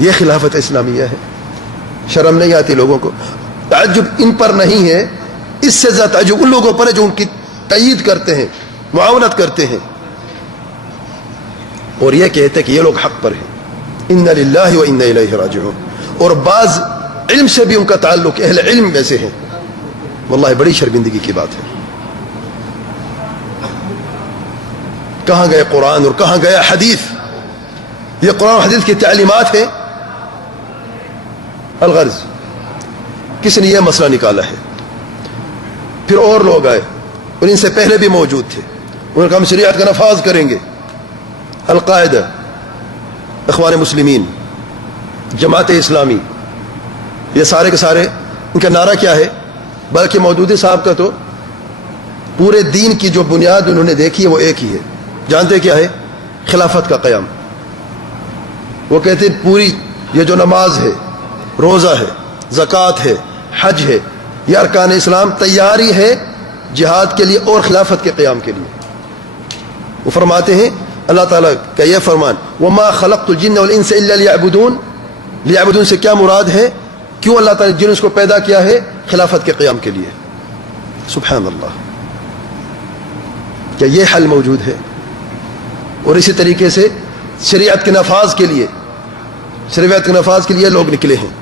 یہ خلافت اسلامیہ ہے؟ شرم نہیں آتی لوگوں کو؟ تعجب ان پر نہیں ہے، اس سے زیادہ تعجب ان لوگوں پر ہے جو ان کی تائید کرتے ہیں، معاونت کرتے ہیں، اور یہ کہتے ہیں کہ یہ لوگ حق پر ہیں۔ انا للہ و انا الیہ راجعون۔ اور بعض علم سے بھی ان کا تعلق اہل علم میں سے ہے، واللہ بڑی شرمندگی کی بات ہے۔ کہاں گئے قرآن اور کہاں گیا حدیث؟ یہ قرآن و حدیث کی تعلیمات ہیں۔ الغرض کس نے یہ مسئلہ نکالا ہے؟ پھر اور لوگ آئے اور ان سے پہلے بھی موجود تھے، انہوں نے کہا ہم شریعت کا نفاذ کریں گے۔ القاعدہ، اخوان مسلمین، جماعت اسلامی، یہ سارے کے سارے ان کا نعرہ کیا ہے؟ بلکہ مودودی صاحب کا تو پورے دین کی جو بنیاد انہوں نے دیکھی ہے وہ ایک ہی ہے، جانتے کیا ہے؟ خلافت کا قیام۔ وہ کہتے ہیں پوری یہ جو نماز ہے، روزہ ہے، زکوٰۃ ہے، حج ہے، یہ ارکان اسلام تیاری ہے جہاد کے لیے اور خلافت کے قیام کے لیے۔ وہ فرماتے ہیں اللہ تعالیٰ کا یہ فرمان وَمَا خَلَقْتُ الْجِنَّ وَالْإِنسَ إِلَّا لِيَعْبُدُونَ، لیعبدون سے کیا مراد ہے؟ کیوں اللہ تعالیٰ نے جن کو پیدا کیا ہے؟ خلافت کے قیام کے لیے۔ سبحان اللہ، کیا یہ حل موجود ہے؟ اور اسی طریقے سے شریعت کے نفاذ کے لیے، شریعت کے نفاذ کے لیے لوگ نکلے ہیں،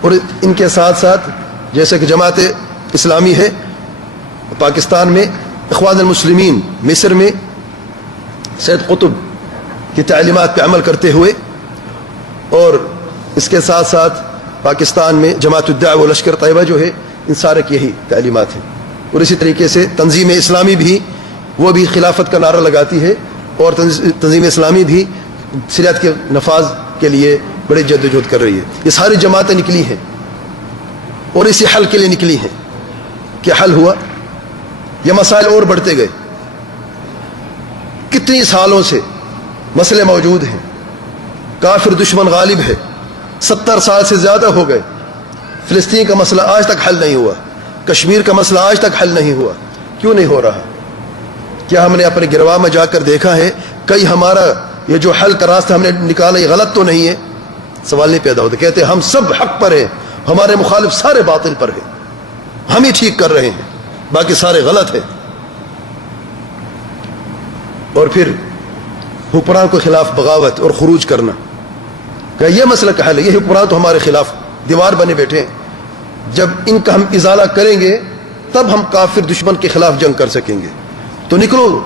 اور ان کے ساتھ ساتھ جیسے کہ جماعت اسلامی ہے پاکستان میں، اخوان المسلمین مصر میں سید قطب کی تعلیمات پہ عمل کرتے ہوئے، اور اس کے ساتھ ساتھ پاکستان میں جماعت الدعوہ و لشکر طیبہ جو ہے، ان سارے کی یہی تعلیمات ہیں۔ اور اسی طریقے سے تنظیم اسلامی بھی، وہ بھی خلافت کا نعرہ لگاتی ہے، اور تنظیم اسلامی بھی شریعت کے نفاذ کے لیے بڑی جدوجہد کر رہی ہے۔ یہ ساری جماعتیں نکلی ہیں اور اسی حل کے لیے نکلی ہیں۔ کیا حل ہوا؟ یہ مسائل اور بڑھتے گئے، کتنی سالوں سے مسئلے موجود ہیں، کافر دشمن غالب ہے، 70 سال سے زیادہ ہو گئے، فلسطین کا مسئلہ آج تک حل نہیں ہوا، کشمیر کا مسئلہ آج تک حل نہیں ہوا۔ کیوں نہیں ہو رہا؟ کیا ہم نے اپنے گروا میں جا کر دیکھا ہے کئی ہمارا یہ جو حل کا راستہ ہم نے نکالا یہ غلط تو نہیں ہے؟ سوال نہیں پیدا ہوتا، کہتے ہم سب حق پر ہیں، ہمارے مخالف سارے باطل پر ہیں۔ ہم ہی ٹھیک کر رہے ہیں، باقی سارے غلط ہیں. اور پھر حکمران کے خلاف بغاوت اور خروج کرنا کہ یہ مسئلہ کا حل ہے. یہ حکمران تو ہمارے خلاف دیوار بنے بیٹھے ہیں، جب ان کا ہم ازالہ کریں گے تب ہم کافر دشمن کے خلاف جنگ کر سکیں گے. تو نکلو،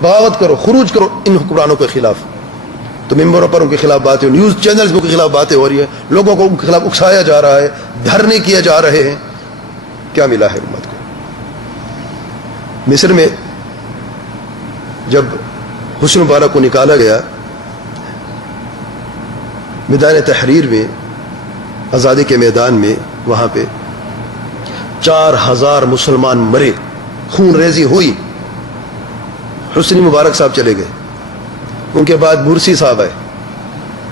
بغاوت کرو، خروج کرو ان حکمرانوں کے خلاف. تو ممبروں پر ان کے خلاف باتیں، نیوز چینلز میں ان کے خلاف باتیں ہو رہی ہیں، لوگوں کو ان کے خلاف اکسایا جا رہا ہے، دھرنے کیے جا رہے ہیں. کیا ملا ہے امت کو؟ مصر میں جب حسنی مبارک کو نکالا گیا، میدان تحریر میں، آزادی کے میدان میں، وہاں پہ 4000 مسلمان مرے، خون ریزی ہوئی. حسنی مبارک صاحب چلے گئے، ان کے بعد مرسی صاحب آئے.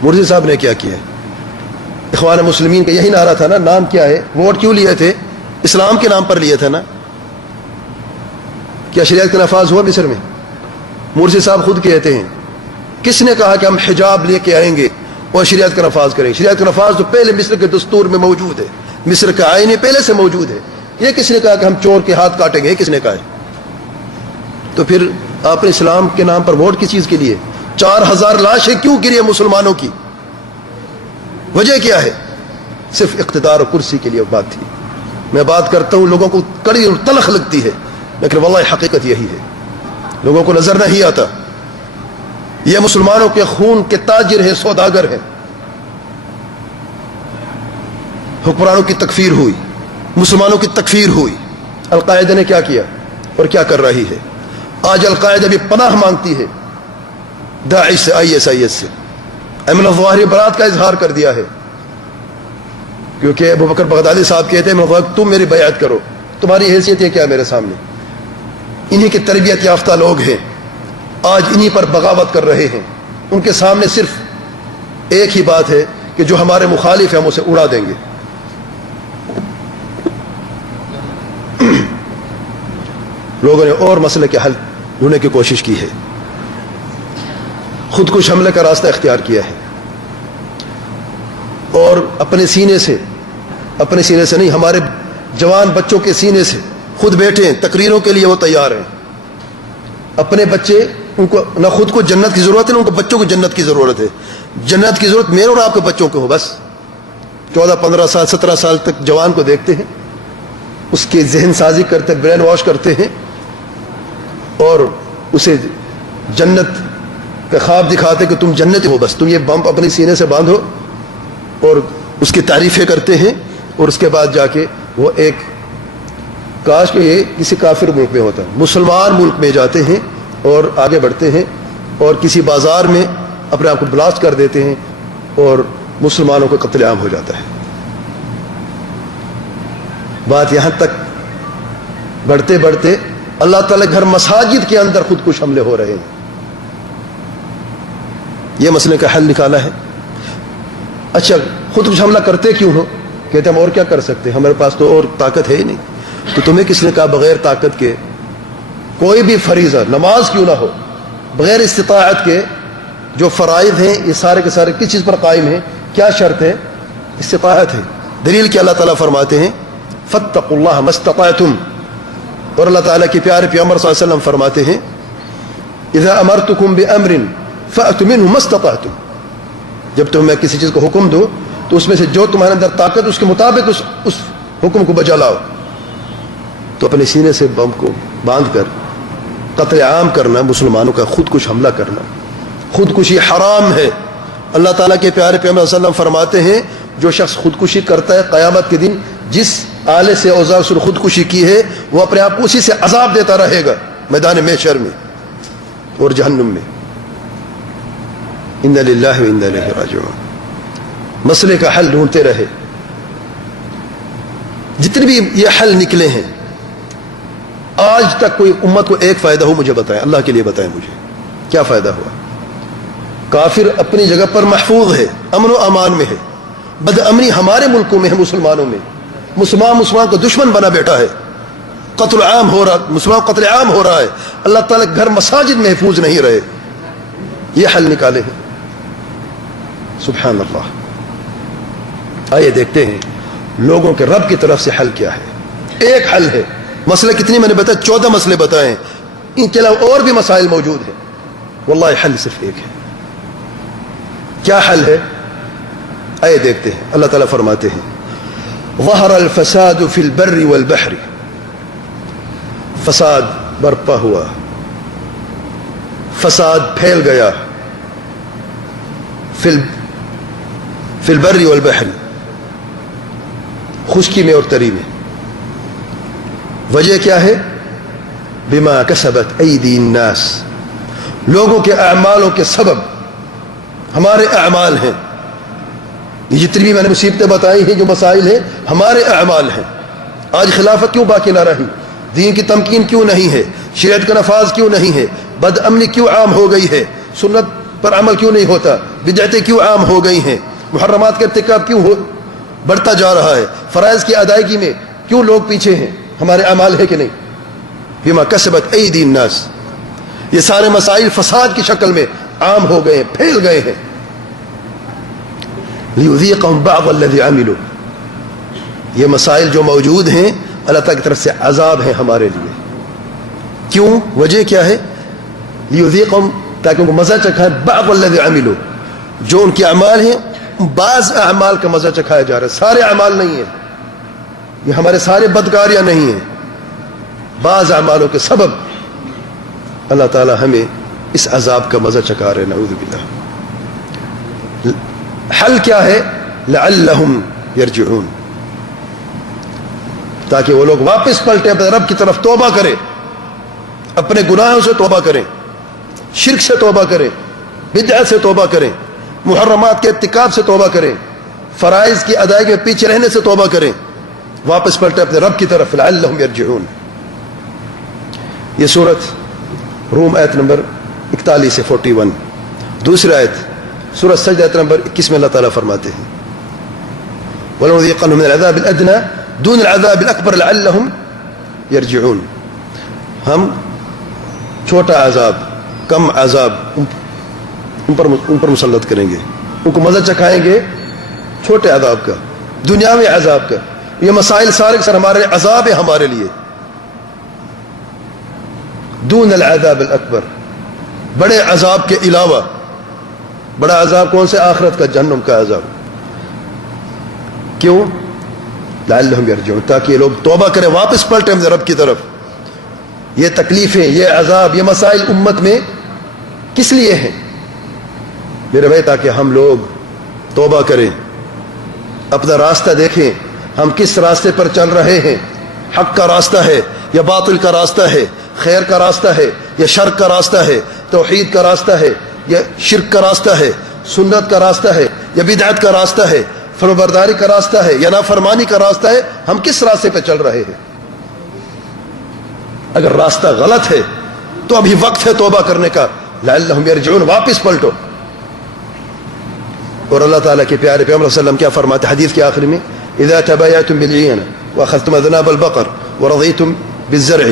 مرسی صاحب نے کیا کیا؟ اخوان مسلمین کا یہی نعرہ تھا نا، نام کیا ہے، ووٹ کیوں لیے تھے؟ اسلام کے نام پر لیے تھے نا. کیا شریعت کا نفاذ ہوا مصر میں؟ مرسی صاحب خود کہتے ہیں، کس نے کہا کہ ہم حجاب لے کے آئیں گے اور شریعت کا نفاذ کریں؟ شریعت کا نفاذ تو پہلے مصر کے دستور میں موجود ہے، مصر کا آئین پہلے سے موجود ہے. یہ کس نے کہا کہ ہم چور کے ہاتھ کاٹیں گے؟ کس نے کہا ہے؟ تو پھر آپ نے اسلام کے نام پر ووٹ کس چیز کے لیے؟ 4000 لاشیں کیوں گری مسلمانوں کی؟ وجہ کیا ہے؟ صرف اقتدار اور کرسی کے لیے بات تھی. میں بات کرتا ہوں، لوگوں کو کڑی اور تلخ لگتی ہے، لیکن واللہ حقیقت یہی ہے. لوگوں کو نظر نہیں آتا، یہ مسلمانوں کے خون کے تاجر ہیں، سوداگر ہیں. حکمرانوں کی تکفیر ہوئی، مسلمانوں کی تکفیر ہوئی. القاعدہ نے کیا کیا اور کیا کر رہی ہے؟ آج القاعدہ بھی پناہ مانگتی ہے داعش سے، ISIS سے. ایمن الظواہری برات کا اظہار کر دیا ہے، کیونکہ ابو بکر بغدادی صاحب کہتے ہیں تم میری بیعت کرو، تمہاری حیثیت ہے کیا میرے سامنے؟ انہی کی تربیت یافتہ لوگ ہیں، آج انہی پر بغاوت کر رہے ہیں. ان کے سامنے صرف ایک ہی بات ہے کہ جو ہمارے مخالف ہیں ہم اسے اڑا دیں گے. لوگوں نے اور مسئلے کے حل ڈھونڈنے کی کوشش کی ہے، خود کش حملے کا راستہ اختیار کیا ہے، اور اپنے سینے سے نہیں، ہمارے جوان بچوں کے سینے سے خود بیٹھے ہیں، تقریروں کے لیے وہ تیار ہیں. اپنے بچے، ان کو نہ خود کو جنت کی ضرورت ہے نہ ان کو بچوں کو جنت کی ضرورت ہے. جنت کی ضرورت میرے اور آپ کے بچوں کو ہو. بس 14 15 سال 17 سال تک جوان کو دیکھتے ہیں، اس کی ذہن سازی کرتے، برین واش کرتے ہیں، اور اسے جنت کا خواب دکھاتے کہ تم جنت ہو، بس تم یہ بم اپنے سینے سے باندھو، اور اس کی تعریفیں کرتے ہیں. اور اس کے بعد جا کے وہ ایک، کاش کہ یہ کسی کافر ملک میں ہوتا، مسلمان ملک میں جاتے ہیں اور آگے بڑھتے ہیں اور کسی بازار میں اپنے آپ کو بلاسٹ کر دیتے ہیں اور مسلمانوں کو قتل عام ہو جاتا ہے. بات یہاں تک بڑھتے بڑھتے اللہ تعالی گھر مساجد کے اندر خود کش حملے ہو رہے ہیں. یہ مسئلے کا حل نکالا ہے. اچھا، خود کش حملہ کرتے کیوں ہو؟ کہتے ہم اور کیا کر سکتے ہیں، ہمارے پاس تو اور طاقت ہے ہی نہیں. تو تمہیں کس نے کہا بغیر طاقت کے کوئی بھی فریضہ، نماز کیوں نہ ہو، بغیر استطاعت کے جو فرائض ہیں یہ سارے کے سارے کس چیز پر قائم ہیں؟ کیا شرط ہے؟ استطاعت ہے. دلیل کہ اللہ تعالیٰ فرماتے ہیں فاتقوا اللہ ما استطعتم، اور اللہ تعالیٰ کے پیارے پیغمبر صلی اللہ علیہ وسلم فرماتے ہیں اذا امرتکم بامر فأتوا منه ما استطعتم، جب تمہیں کسی چیز کو حکم دو تو اس میں سے جو تمہارے اندر طاقت اس کے مطابق اس حکم کو بجا لاؤ. تو اپنے سینے سے بم کو باندھ کر قتل عام کرنا، مسلمانوں کا خود کش حملہ کرنا، خودکشی حرام ہے. اللہ تعالیٰ کے پیارے پیغمبر صلی اللہ علیہ وسلم فرماتے ہیں جو شخص خودکشی کرتا ہے قیامت کے دن جس آلے سے اوزار سے خودکشی کی ہے وہ اپنے آپ کو اسی سے عذاب دیتا رہے گا میدان محشر میں اور جہنم میں. انا للہ و انا الیہ راجعون. مسئلے کا حل ڈھونڈتے رہے. جتنے بھی یہ حل نکلے ہیں آج تک کوئی امت کو ایک فائدہ ہو مجھے بتائیں، اللہ کے لیے بتائیں مجھے کیا فائدہ ہوا؟ کافر اپنی جگہ پر محفوظ ہے، امن و امان میں ہے. بد امنی ہمارے ملکوں میں ہے، مسلمانوں میں. مسلمان کو دشمن بنا بیٹھا ہے، قتل عام ہو رہا، مسلمان قتل عام ہو رہا ہے. اللہ تعالیٰ گھر مساجد محفوظ نہیں رہے. یہ حل نکالے ہیں. سبحان اللہ. آئیے دیکھتے ہیں لوگوں کے رب کی طرف سے حل کیا ہے. ایک حل ہے. مسئلے کتنے میں نے بتایا؟ 14 مسئلے بتائے. ان کے علاوہ اور بھی مسائل موجود ہیں. واللہ حل صرف ایک ہے. کیا حل ہے؟ آئے دیکھتے ہیں. اللہ تعالیٰ فرماتے ہیں ظہر الفساد فی البر والبحر. فساد برپا ہوا، فساد پھیل گیا فی البر والبحر، خشکی میں اور تری میں. وجہ کیا ہے؟ بما کسبت ایدی الناس، لوگوں کے اعمالوں کے سبب. ہمارے اعمال ہیں یہ جتنی بھی میں نے مصیبتیں بتائی ہیں، جو مسائل ہیں ہمارے اعمال ہیں. آج خلافت کیوں باقی نہ رہی؟ دین کی تمکین کیوں نہیں ہے؟ شریعت کا نفاذ کیوں نہیں ہے؟ بد امنی کیوں عام ہو گئی ہے؟ سنت پر عمل کیوں نہیں ہوتا؟ بدعتیں کیوں عام ہو گئی ہیں؟ محرمات کا ارتکاب کیوں بڑھتا جا رہا ہے؟ فرائض کی ادائیگی میں کیوں لوگ پیچھے ہیں؟ ہمارے اعمال ہے کہ نہیں؟ بما کسبت ایدی الناس. یہ سارے مسائل فساد کی شکل میں عام ہو گئے ہیں، پھیل گئے ہیں. لیذیقہم بعض الذی عملوا، یہ مسائل جو موجود ہیں اللہ تعالیٰ کی طرف سے عذاب ہیں ہمارے لیے. کیوں؟ وجہ کیا ہے؟ لیذیقہم، تاکہ ان کو مزہ چکھائے. بعض الذی عملوا، جو ان کے اعمال ہیں بعض اعمال کا مزہ چکھایا جا رہا ہے. سارے اعمال نہیں ہیں، یہ ہمارے سارے بدکاریاں نہیں ہیں. بعض اعمالوں کے سبب اللہ تعالیٰ ہمیں اس عذاب کا مزہ چکھا رہے. نعوذ باللہ. حل کیا ہے؟ لعلہم یرجعون، تاکہ وہ لوگ واپس پلٹیں، اپنے رب کی طرف توبہ کریں، اپنے گناہوں سے توبہ کریں، شرک سے توبہ کریں، بدعت سے توبہ کریں، محرمات کے ارتکاب سے توبہ کریں، فرائض کی ادائیگی میں پیچھے رہنے سے توبہ کریں، واپس پلٹیں اپنے رب کی طرف. لعلہم یرجعون. یہ سورت روم آیت نمبر 41 سے 41. دوسری آیت سورۃ سجدہ آیت نمبر 21 میں اللہ تعالیٰ فرماتے ہیں وَلَنُذِيقَنَّهُم مِّنَ الْعَذَابِ الْأَدْنَىٰ دُونَ الْعَذَابِ الْأَكْبَرِ لَعَلَّهُمْ يَرْجِعُونَ. ہم چھوٹا عذاب، کم عذاب ان پر مسلط کریں گے، ان کو مزہ چکھائیں گے چھوٹے عذاب کا، دنیاوی عذاب کا. یہ مسائل سارے کے سارے ہمارے عذاب ہیں ہمارے لیے. دون العذاب الاکبر، بڑے عذاب کے علاوہ. بڑا عذاب کون سے؟ آخرت کا، جہنم کا عذاب. کیوں؟ لعلہم یرجعون، تاکہ یہ لوگ توبہ کریں، واپس پلٹیں اپنے رب کی طرف. یہ تکلیفیں، یہ عذاب، یہ مسائل امت میں کس لیے ہیں میرے بھائی؟ تاکہ ہم لوگ توبہ کریں، اپنا راستہ دیکھیں، ہم کس راستے پر چل رہے ہیں. حق کا راستہ ہے یا باطل کا راستہ ہے؟ خیر کا راستہ ہے یا شر کا راستہ ہے؟ توحید کا راستہ ہے یا شرک کا راستہ ہے؟ سنت کا راستہ ہے یا بدعت کا راستہ ہے؟ فرمانبرداری کا راستہ ہے یا نافرمانی کا راستہ ہے؟ ہم کس راستے پہ چل رہے ہیں؟ اگر راستہ غلط ہے تو ابھی وقت ہے توبہ کرنے کا. لعلہم یرجعون، واپس پلٹو. اور اللہ تعالیٰ کے پیارے پیغمبر صلی اللہ علیہ وسلم کیا فرماتے حدیث کے آخر میں؟ اذا تبايعتم بالعين واخذتم اذناب البقر ورضيتم بالزرع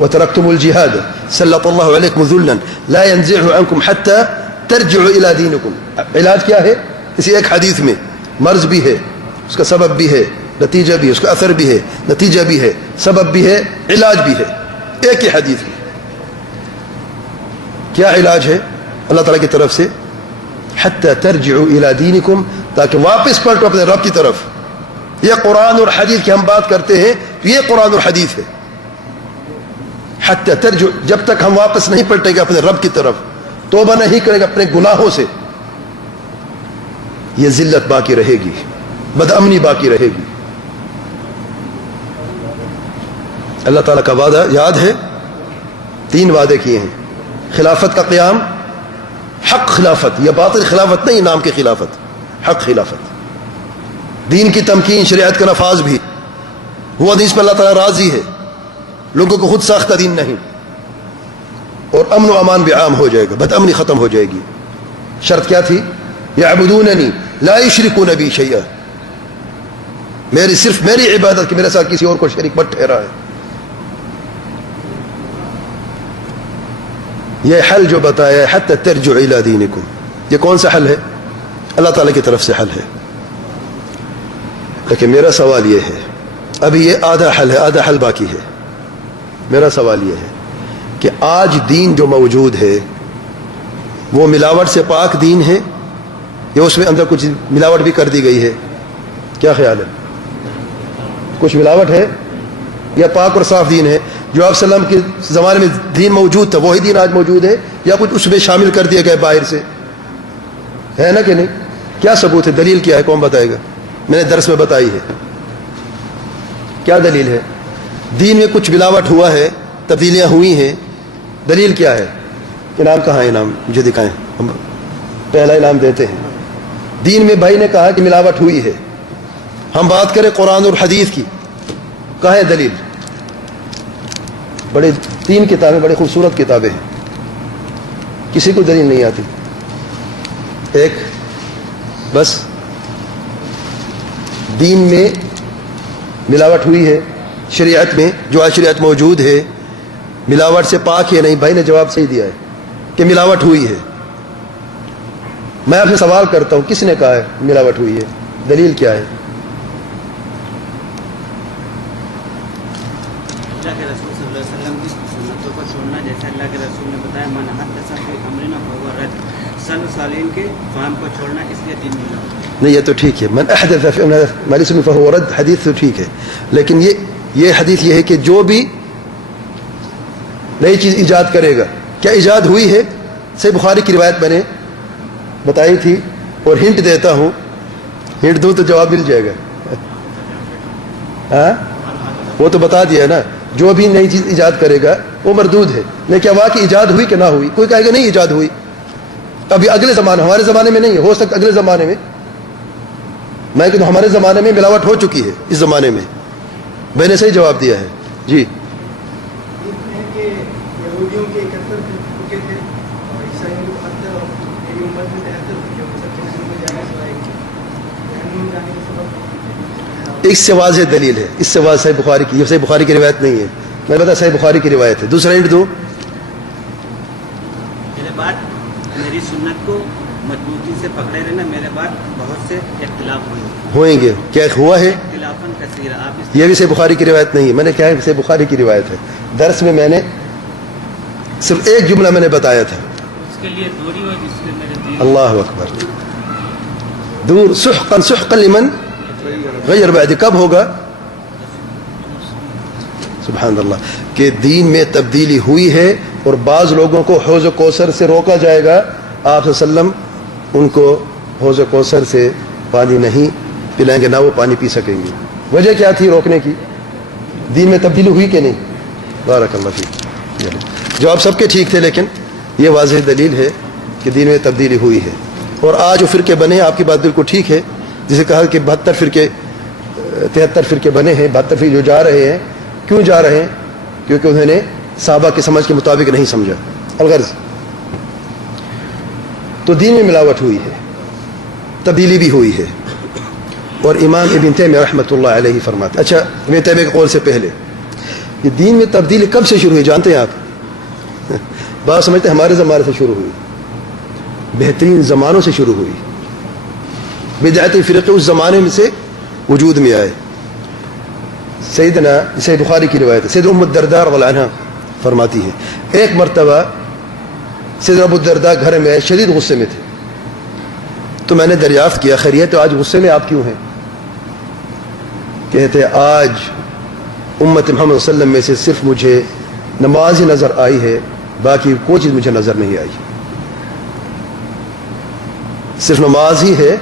وتركتم الجهاد سلط الله عليكم ذلا لا ينزعه عنكم حتى ترجعوا الى دينكم. علاج کیا ہے؟ اسی ایک حدیث میں مرض بھی ہے، اس کا سبب بھی ہے، نتیجہ بھی ہے، اس کا اثر بھی ہے، نتیجہ بھی ہے، سبب بھی ہے، علاج بھی ہے، ایک ہی حدیث میں. کیا علاج ہے اللہ تعالیٰ کی طرف سے؟ حتی ترجعوا الی دینکم، تاکہ واپس پلٹو اپنے رب کی طرف. یہ قرآن اور حدیث کی ہم بات کرتے ہیں تو یہ قرآن اور حدیث ہے. حتی ترجعوا، جب تک ہم واپس نہیں پلٹیں گے اپنے رب کی طرف، توبہ نہیں کریں گے اپنے گناہوں سے، یہ ذلت باقی رہے گی، بد امنی باقی رہے گی. اللہ تعالیٰ کا وعدہ یاد ہے؟ 3 وعدے کیے ہیں. خلافت کا قیام، حق خلافت، یہ باطل خلافت نہیں، نام کی خلافت، حق خلافت. دین کی تمکین، شریعت کا نفاذ بھی ہوا دین پر اللہ تعالیٰ راضی ہے، لوگوں کو خود ساختہ دین نہیں. اور امن و امان بھی عام ہو جائے گا، بد امنی ختم ہو جائے گی. شرط کیا تھی؟ یعبدوننی لا یشرکون بی شیئا، صرف میری عبادت، کہ میرے ساتھ کسی اور کو شریک مت ٹھہرائے. یہ حل جو بتایا ہے حتی ترجعوا الی دینکم، یہ کون سا حل ہے؟ اللہ تعالیٰ کی طرف سے حل ہے. لیکن میرا سوال یہ ہے ابھی یہ آدھا حل ہے، آدھا حل باقی ہے. میرا سوال یہ ہے کہ آج دین جو موجود ہے وہ ملاوٹ سے پاک دین ہے یا اس میں اندر کچھ ملاوٹ بھی کر دی گئی ہے؟ کیا خیال ہے؟ کچھ ملاوٹ ہے یا پاک اور صاف دین ہے؟ جو آپ صلی اللہ علیہ وسلم کے زمانے میں دین موجود تھا وہی دین آج موجود ہے یا کچھ اس میں شامل کر دیا گیا باہر سے؟ ہے نا کہ نہیں؟ کیا ثبوت ہے؟ دلیل کیا ہے؟ کون بتائے گا؟ میں نے درس میں بتائی ہے. کیا دلیل ہے؟ دین میں کچھ ملاوٹ ہوا ہے، تبدیلیاں ہوئی ہیں، دلیل کیا ہے؟ انعام کہاں ہے؟ انعام مجھے دکھائیں، ہم پہلا انعام دیتے ہیں. دین میں بھائی نے کہا کہ ملاوٹ ہوئی ہے. ہم بات کریں قرآن اور حدیث کی، کہاں ہے دلیل؟ بڑے 3 کتابیں، بڑی خوبصورت کتابیں ہیں، کسی کو دلیل نہیں آتی. ایک بس دین میں ملاوٹ ہوئی ہے، شریعت میں جو آج شریعت موجود ہے ملاوٹ سے پاک ہے؟ نہیں. بھائی نے جواب صحیح دیا ہے کہ ملاوٹ ہوئی ہے. میں آپ سے سوال کرتا ہوں، کس نے کہا ہے ملاوٹ ہوئی ہے؟ دلیل کیا ہے؟ اللہ کے رسول صلی اللہ علیہ وسلم کی سنتوں کو چھوڑنا، جیسے اللہ کے رسول نے بتایا من حدث فی امرنا فهو رد. سلف صالحین کے فہم کو چھوڑنا، اس لیے دین ملا. نہیں، یہ تو ٹھیک ہے، من احدث فی امرنا ما ليس منه فهو رد، حدیث تو ٹھیک ہے، لیکن یہ حدیث یہ ہے کہ جو بھی نئی چیز ایجاد کرے گا، کیا ایجاد ہوئی ہے؟ صحیح بخاری کی روایت میں نے بتائی تھی اور ہنٹ دیتا ہوں، ہنٹ دوں تو جواب مل جائے گا. ہاں وہ تو بتا دیا ہے نا، جو بھی نئی چیز ایجاد کرے گا وہ مردود ہے. لیکن کیا واقعی ایجاد ہوئی کہ نہ ہوئی؟ کوئی کہے گا نہیں ایجاد ہوئی. ابھی اگلے زمانے، ہمارے زمانے میں نہیں ہے، ہو سکتا اگلے زمانے میں. میں کہ ہمارے زمانے میں ملاوٹ ہو چکی ہے، اس زمانے میں. میں نے صحیح جواب دیا ہے. جی اس سے واضح دلیل ہے، اس سے واضح صحیح بخاری کی، یہ صحیح بخاری کی روایت نہیں ہے. میں بتا صحیح بخاری کی روایت ہے. دوسرا ہنٹ دوں، میرے بعد میری سنت کو مضبوطی سے پکڑے رہنا، میرے بعد بہت سے اختلاف ہوئیں گے. کیا ہوا ہے؟ اختلافاً کثیرا. آپ یہ بھی صحیح بخاری کی روایت نہیں ہے. میں نے کیا ہے صحیح بخاری کی روایت ہے. درس میں میں نے صرف ایک جملہ میں نے بتایا تھا، اس کے لیے دوری ہو جس سے میرے دین. اللہ اکبر. دور سحقا سحقا لمن غیر بعد، کب ہوگا؟ سبحان اللہ. کہ دین میں تبدیلی ہوئی ہے اور بعض لوگوں کو حوض کوثر سے روکا جائے گا. آپ صلی اللہ علیہ وسلم ان کو حوض کوثر سے پانی نہیں پلائیں گے، نہ وہ پانی پی سکیں گے. وجہ کیا تھی روکنے کی؟ دین میں تبدیلی ہوئی کہ نہیں؟ بارک اللہ فیک. جواب سب کے ٹھیک تھے، لیکن یہ واضح دلیل ہے کہ دین میں تبدیلی ہوئی ہے. اور آج جو فرقے بنے، آپ کی بات بالکل ٹھیک ہے، جسے کہا کہ 72 فرقے 73 فرقے بنے ہیں. 72 فرقے جو جا رہے ہیں، کیوں جا رہے ہیں؟ کیونکہ انہوں نے صحابہ کی سمجھ کے مطابق نہیں سمجھا. الغرض تو دین میں ملاوٹ ہوئی ہے، تبدیلی بھی ہوئی ہے. اور امام ابن تیمیہ رحمۃ اللہ علیہ فرماتے، اچھا ابن تیمیہ کے قول سے پہلے یہ دین میں تبدیلی کب سے شروع ہوئی جانتے ہیں آپ؟ بات سمجھتے ہیں ہمارے زمانے سے شروع ہوئی، بہترین زمانوں سے شروع ہوئی. بدعتی فرقے اس زمانے میں سے وجود میں آئے. سیدنا سید بخاری کی روایت ہے، سید ام الدرداء رضی اللہ عنہا فرماتی ہے ایک مرتبہ سید ابو الدرداء گھر میں شدید غصے میں تھے، تو میں نے دریافت کیا خیریت تو آج غصے میں آپ کیوں ہیں؟ کہتے آج امت محمد صلی اللہ علیہ وسلم میں سے صرف مجھے نماز ہی نظر آئی ہے، باقی کوئی چیز مجھے نظر نہیں آئی. صرف نماز ہی ہے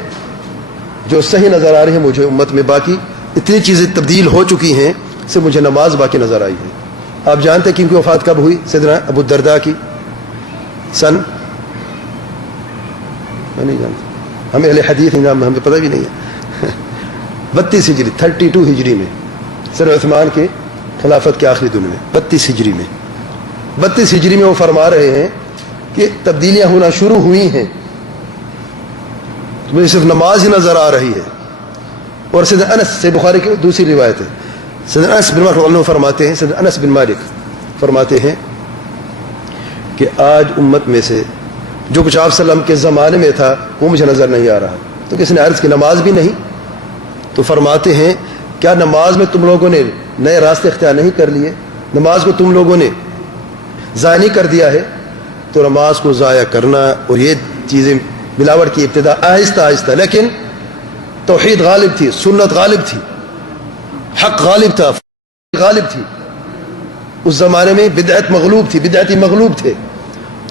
جو صحیح نظر آ رہی ہے مجھے امت میں، باقی اتنی چیزیں تبدیل ہو چکی ہیں، صرف مجھے نماز باقی نظر آئی ہے. آپ جانتے ہیں کہ ان کی وفات کب ہوئی؟ سیدنا ابو الدرداء کی سن، میں نہیں جانتا، ہمیں اہل حدیث نام ہمیں پتہ بھی نہیں ہے. 32 ہجری 32 ہجری میں، سر عثمان کے خلافت کے آخری دن میں 32 ہجری میں 32 ہجری میں وہ فرما رہے ہیں کہ تبدیلیاں ہونا شروع ہوئی ہیں، مجھے صرف نماز ہی نظر آ رہی ہے. اور سیدنا انس، سے بخاری کی دوسری روایت ہے، سیدنا انس بن مالک رضی اللہ عنہ فرماتے ہیں، سیدنا انس بن مالک فرماتے ہیں کہ آج امت میں سے جو کچھ آپ صلی اللہ علیہ وسلم کے زمانے میں تھا وہ مجھے نظر نہیں آ رہا. تو کسی نے عرض کی نماز بھی نہیں؟ تو فرماتے ہیں کیا نماز میں تم لوگوں نے نئے راستے اختیار نہیں کر لیے؟ نماز کو تم لوگوں نے ضائع نہیں کر دیا ہے؟ تو نماز کو ضائع کرنا اور یہ چیزیں ملاوٹ کی ابتدا آہستہ آہستہ، لیکن توحید غالب تھی، سنت غالب تھی، حق غالب تھا، غالب تھی۔ اس زمانے میں بدعت مغلوب تھی، بدعتی مغلوب تھے،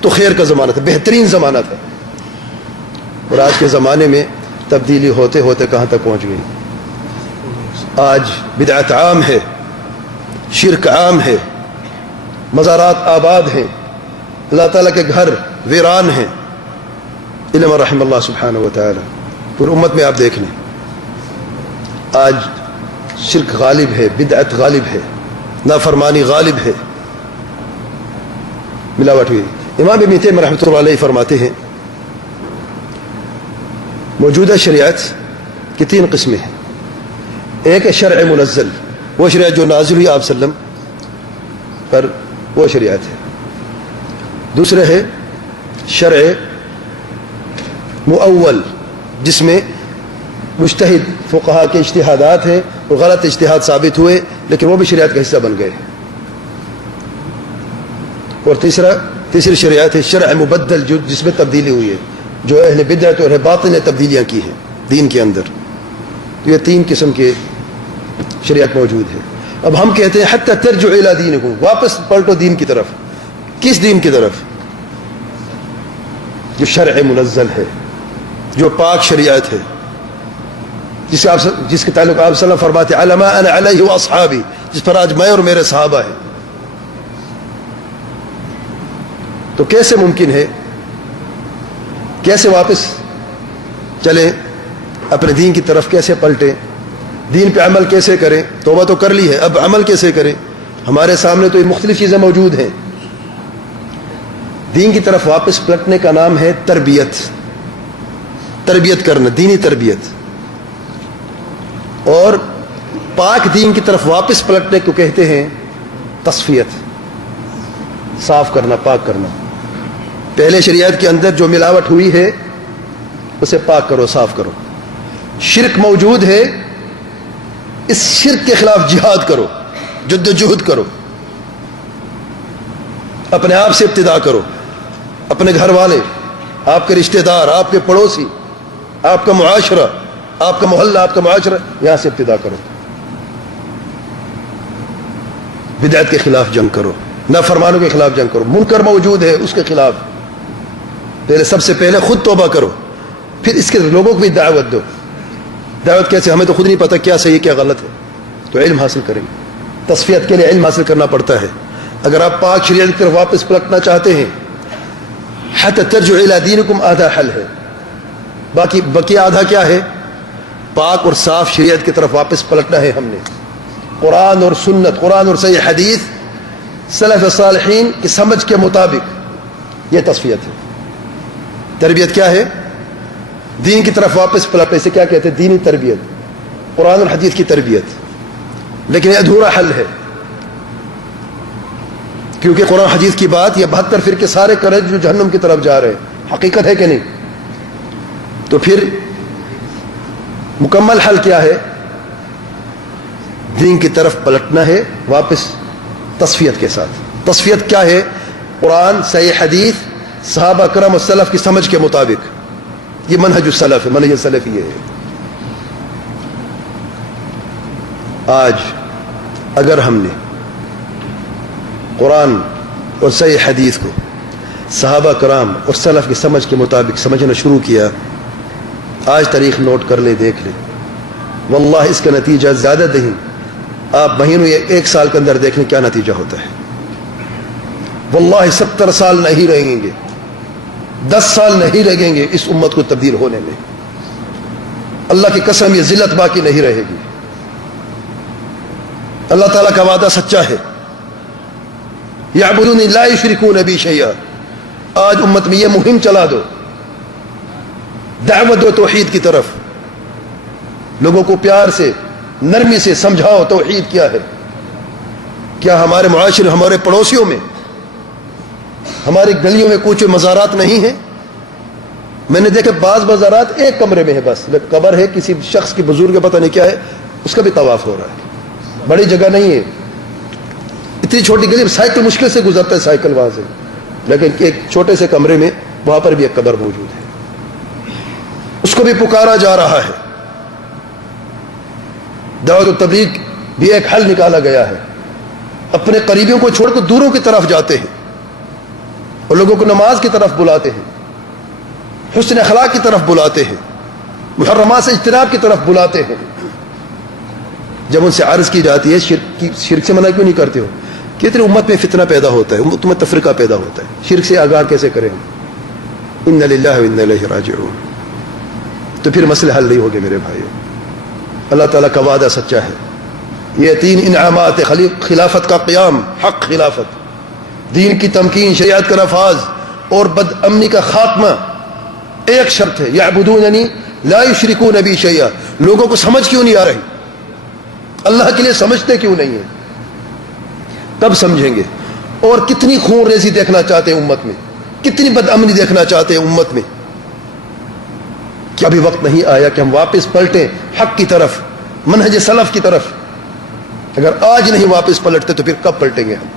تو خیر کا زمانہ تھا، بہترین زمانہ تھا۔ اور آج کے زمانے میں تبدیلی ہوتے ہوتے کہاں تک پہنچ گئی؟ آج بدعت عام ہے، شرک عام ہے، مزارات آباد ہیں، اللہ تعالیٰ کے گھر ویران ہیں، علم رحم اللہ سبحانہ و تعالی۔ پوری امت میں آپ دیکھ لیں، آج شرک غالب ہے، بدعت غالب ہے، نافرمانی غالب ہے، ملاوٹ ہوئی۔ امام ابن تیمیہ رحمۃ اللہ علیہ فرماتے ہیں موجودہ شریعت کی 3 قسمیں ہیں۔ ایک ہے شرع منزل، وہ شریعت جو نازل ہوئی آپ صلی اللہ علیہ وسلم پر، وہ شریعت ہے۔ دوسرا ہے شرع مؤول، جس میں مجتہد فقہا کے اجتہادات ہیں اور غلط اجتہاد ثابت ہوئے لیکن وہ بھی شریعت کا حصہ بن گئے۔ اور تیسری شریعت ہے شرع مبدل، جس میں تبدیلی ہوئی ہے، جو اہل بدعت اور اہل باطل نے تبدیلیاں کی ہیں دین کے اندر۔ تو یہ 3 قسم کے شریعت موجود ہے۔ اب ہم کہتے ہیں حتی ترجع الی دینکم، واپس پلٹو دین کی طرف۔ کس دین کی طرف؟ جو شرع منزل ہے، جو پاک شریعت ہے، جس کے تعلق آپ صلی اللہ علیہ وسلم فرماتے علی ما انا علیہ واصحابی، جس پر آج میں اور میرے صحابہ ہیں۔ تو کیسے ممکن ہے، کیسے واپس چلیں اپنے دین کی طرف، کیسے پلٹیں، دین پہ عمل کیسے کریں؟ توبہ تو کر لی ہے، اب عمل کیسے کریں؟ ہمارے سامنے تو یہ مختلف چیزیں موجود ہیں۔ دین کی طرف واپس پلٹنے کا نام ہے تربیت، تربیت کرنا، دینی تربیت۔ اور پاک دین کی طرف واپس پلٹنے کو کہتے ہیں تصفیت، صاف کرنا، پاک کرنا۔ پہلے شریعت کے اندر جو ملاوٹ ہوئی ہے اسے پاک کرو، صاف کرو۔ شرک موجود ہے، اس شرک کے خلاف جہاد کرو، جدوجہد کرو، اپنے آپ سے ابتدا کرو، اپنے گھر والے، آپ کے رشتہ دار، آپ کے پڑوسی، آپ کا معاشرہ، آپ کا محلہ، آپ کا معاشرہ، یہاں سے ابتدا کرو۔ بدعت کے خلاف جنگ کرو، نافرمانوں کے خلاف جنگ کرو، منکر موجود ہے اس کے خلاف پہلے، سب سے پہلے خود توبہ کرو، پھر اس کے لوگوں کو بھی دعوت دو۔ دعوت کیسے؟ ہمیں تو خود نہیں پتہ کیا صحیح کیا غلط ہے، تو علم حاصل کریں گے۔ تصفیت کے لیے علم حاصل کرنا پڑتا ہے۔ اگر آپ پاک شریعت کی طرف واپس پلٹنا چاہتے ہیں، حتی ترجع الی دینکم آدھا حل ہے، باقی آدھا کیا ہے؟ پاک اور صاف شریعت کی طرف واپس پلٹنا ہے۔ ہم نے قرآن اور سنت، قرآن اور صحیح حدیث، سلف صالحین کی سمجھ کے مطابق، یہ تصفیت ہے۔ تربیت کیا ہے؟ دین کی طرف واپس پلٹنے سے کیا کہتے ہیں؟ دینی تربیت، قرآن اور حدیث کی تربیت۔ لیکن یہ ادھورا حل ہے، کیونکہ قرآن حدیث کی بات، یہ 72 فرقے سارے کرے جو جہنم کی طرف جا رہے ہیں، حقیقت ہے کہ نہیں؟ تو پھر مکمل حل کیا ہے؟ دین کی طرف پلٹنا ہے واپس تصفیت کے ساتھ۔ تصفیت کیا ہے؟ قرآن، صحیح حدیث، صحابہ کرام اور سلف کی سمجھ کے مطابق، یہ منہج السلف ہے، منہج السلف یہ ہے۔ آج اگر ہم نے قرآن اور صحیح حدیث کو صحابہ کرام اور سلف کی سمجھ کے مطابق سمجھنا شروع کیا، آج تاریخ نوٹ کر لیں، دیکھ لیں، واللہ اس کا نتیجہ زیادہ نہیں، آپ مہینوں یا 1 سال کے اندر دیکھ لیں کیا نتیجہ ہوتا ہے۔ واللہ 70 سال نہیں رہیں گے، 10 سال نہیں لگیں گے اس امت کو تبدیل ہونے میں، اللہ کی قسم یہ ذلت باقی نہیں رہے گی۔ اللہ تعالیٰ کا وعدہ سچا ہے، یعبدونی لا یشرکون بی شیئا۔ آج امت میں یہ مہم چلا دو، دعوت دو توحید کی طرف، لوگوں کو پیار سے، نرمی سے سمجھاؤ توحید کیا ہے۔ کیا ہمارے معاشرے، ہمارے پڑوسیوں میں، ہماری گلیوں میں کوچے مزارات نہیں ہیں؟ میں نے دیکھا بعض مزارات ایک کمرے میں ہے، بس قبر ہے کسی شخص کی، بزرگ پتہ نہیں کیا ہے، اس کا بھی طواف ہو رہا ہے. بڑی جگہ نہیں ہے, اتنی چھوٹی گلی, سائیکل مشکل سے گزرتا ہے سائیکل وہاں سے, لیکن ایک چھوٹے سے کمرے میں وہاں پر بھی ایک قبر موجود ہے. اس کو بھی پکارا جا رہا ہے. دعوت و تبلیغ بھی ایک حل نکالا گیا ہے. اپنے قریبیوں کو چھوڑ کر دوروں کی طرف جاتے ہیں اور لوگوں کو نماز کی طرف بلاتے ہیں, حسن اخلاق کی طرف بلاتے ہیں, محرمات سے اجتناب کی طرف بلاتے ہیں. جب ان سے عرض کی جاتی ہے شرک سے منع کیوں نہیں کرتے ہو, کتنی امت میں فتنہ پیدا ہوتا ہے, امت میں تفرقہ پیدا ہوتا ہے, شرک سے آگاہ کیسے کریں ہم. ان للہ و انا الیہ راجعون. تو پھر مسئلے حل نہیں ہوگے میرے بھائیو. اللہ تعالیٰ کا وعدہ سچا ہے. یہ 3 انعامات, خلافت کا قیام, حق خلافت, دین کی تمکین, شریعت کا نفاذ اور بد امنی کا خاتمہ. ایک شرط ہے, یعبدوننی لا یشرکون بی شیئا. لوگوں کو سمجھ کیوں نہیں آ رہی, اللہ کے لیے سمجھتے کیوں نہیں ہیں؟ کب سمجھیں گے؟ اور کتنی خون ریزی دیکھنا چاہتے ہیں امت میں, کتنی بد امنی دیکھنا چاہتے ہیں امت میں. کیا ابھی وقت نہیں آیا کہ ہم واپس پلٹیں حق کی طرف, منہج سلف کی طرف؟ اگر آج نہیں واپس پلٹتے تو پھر کب پلٹیں گے ہم؟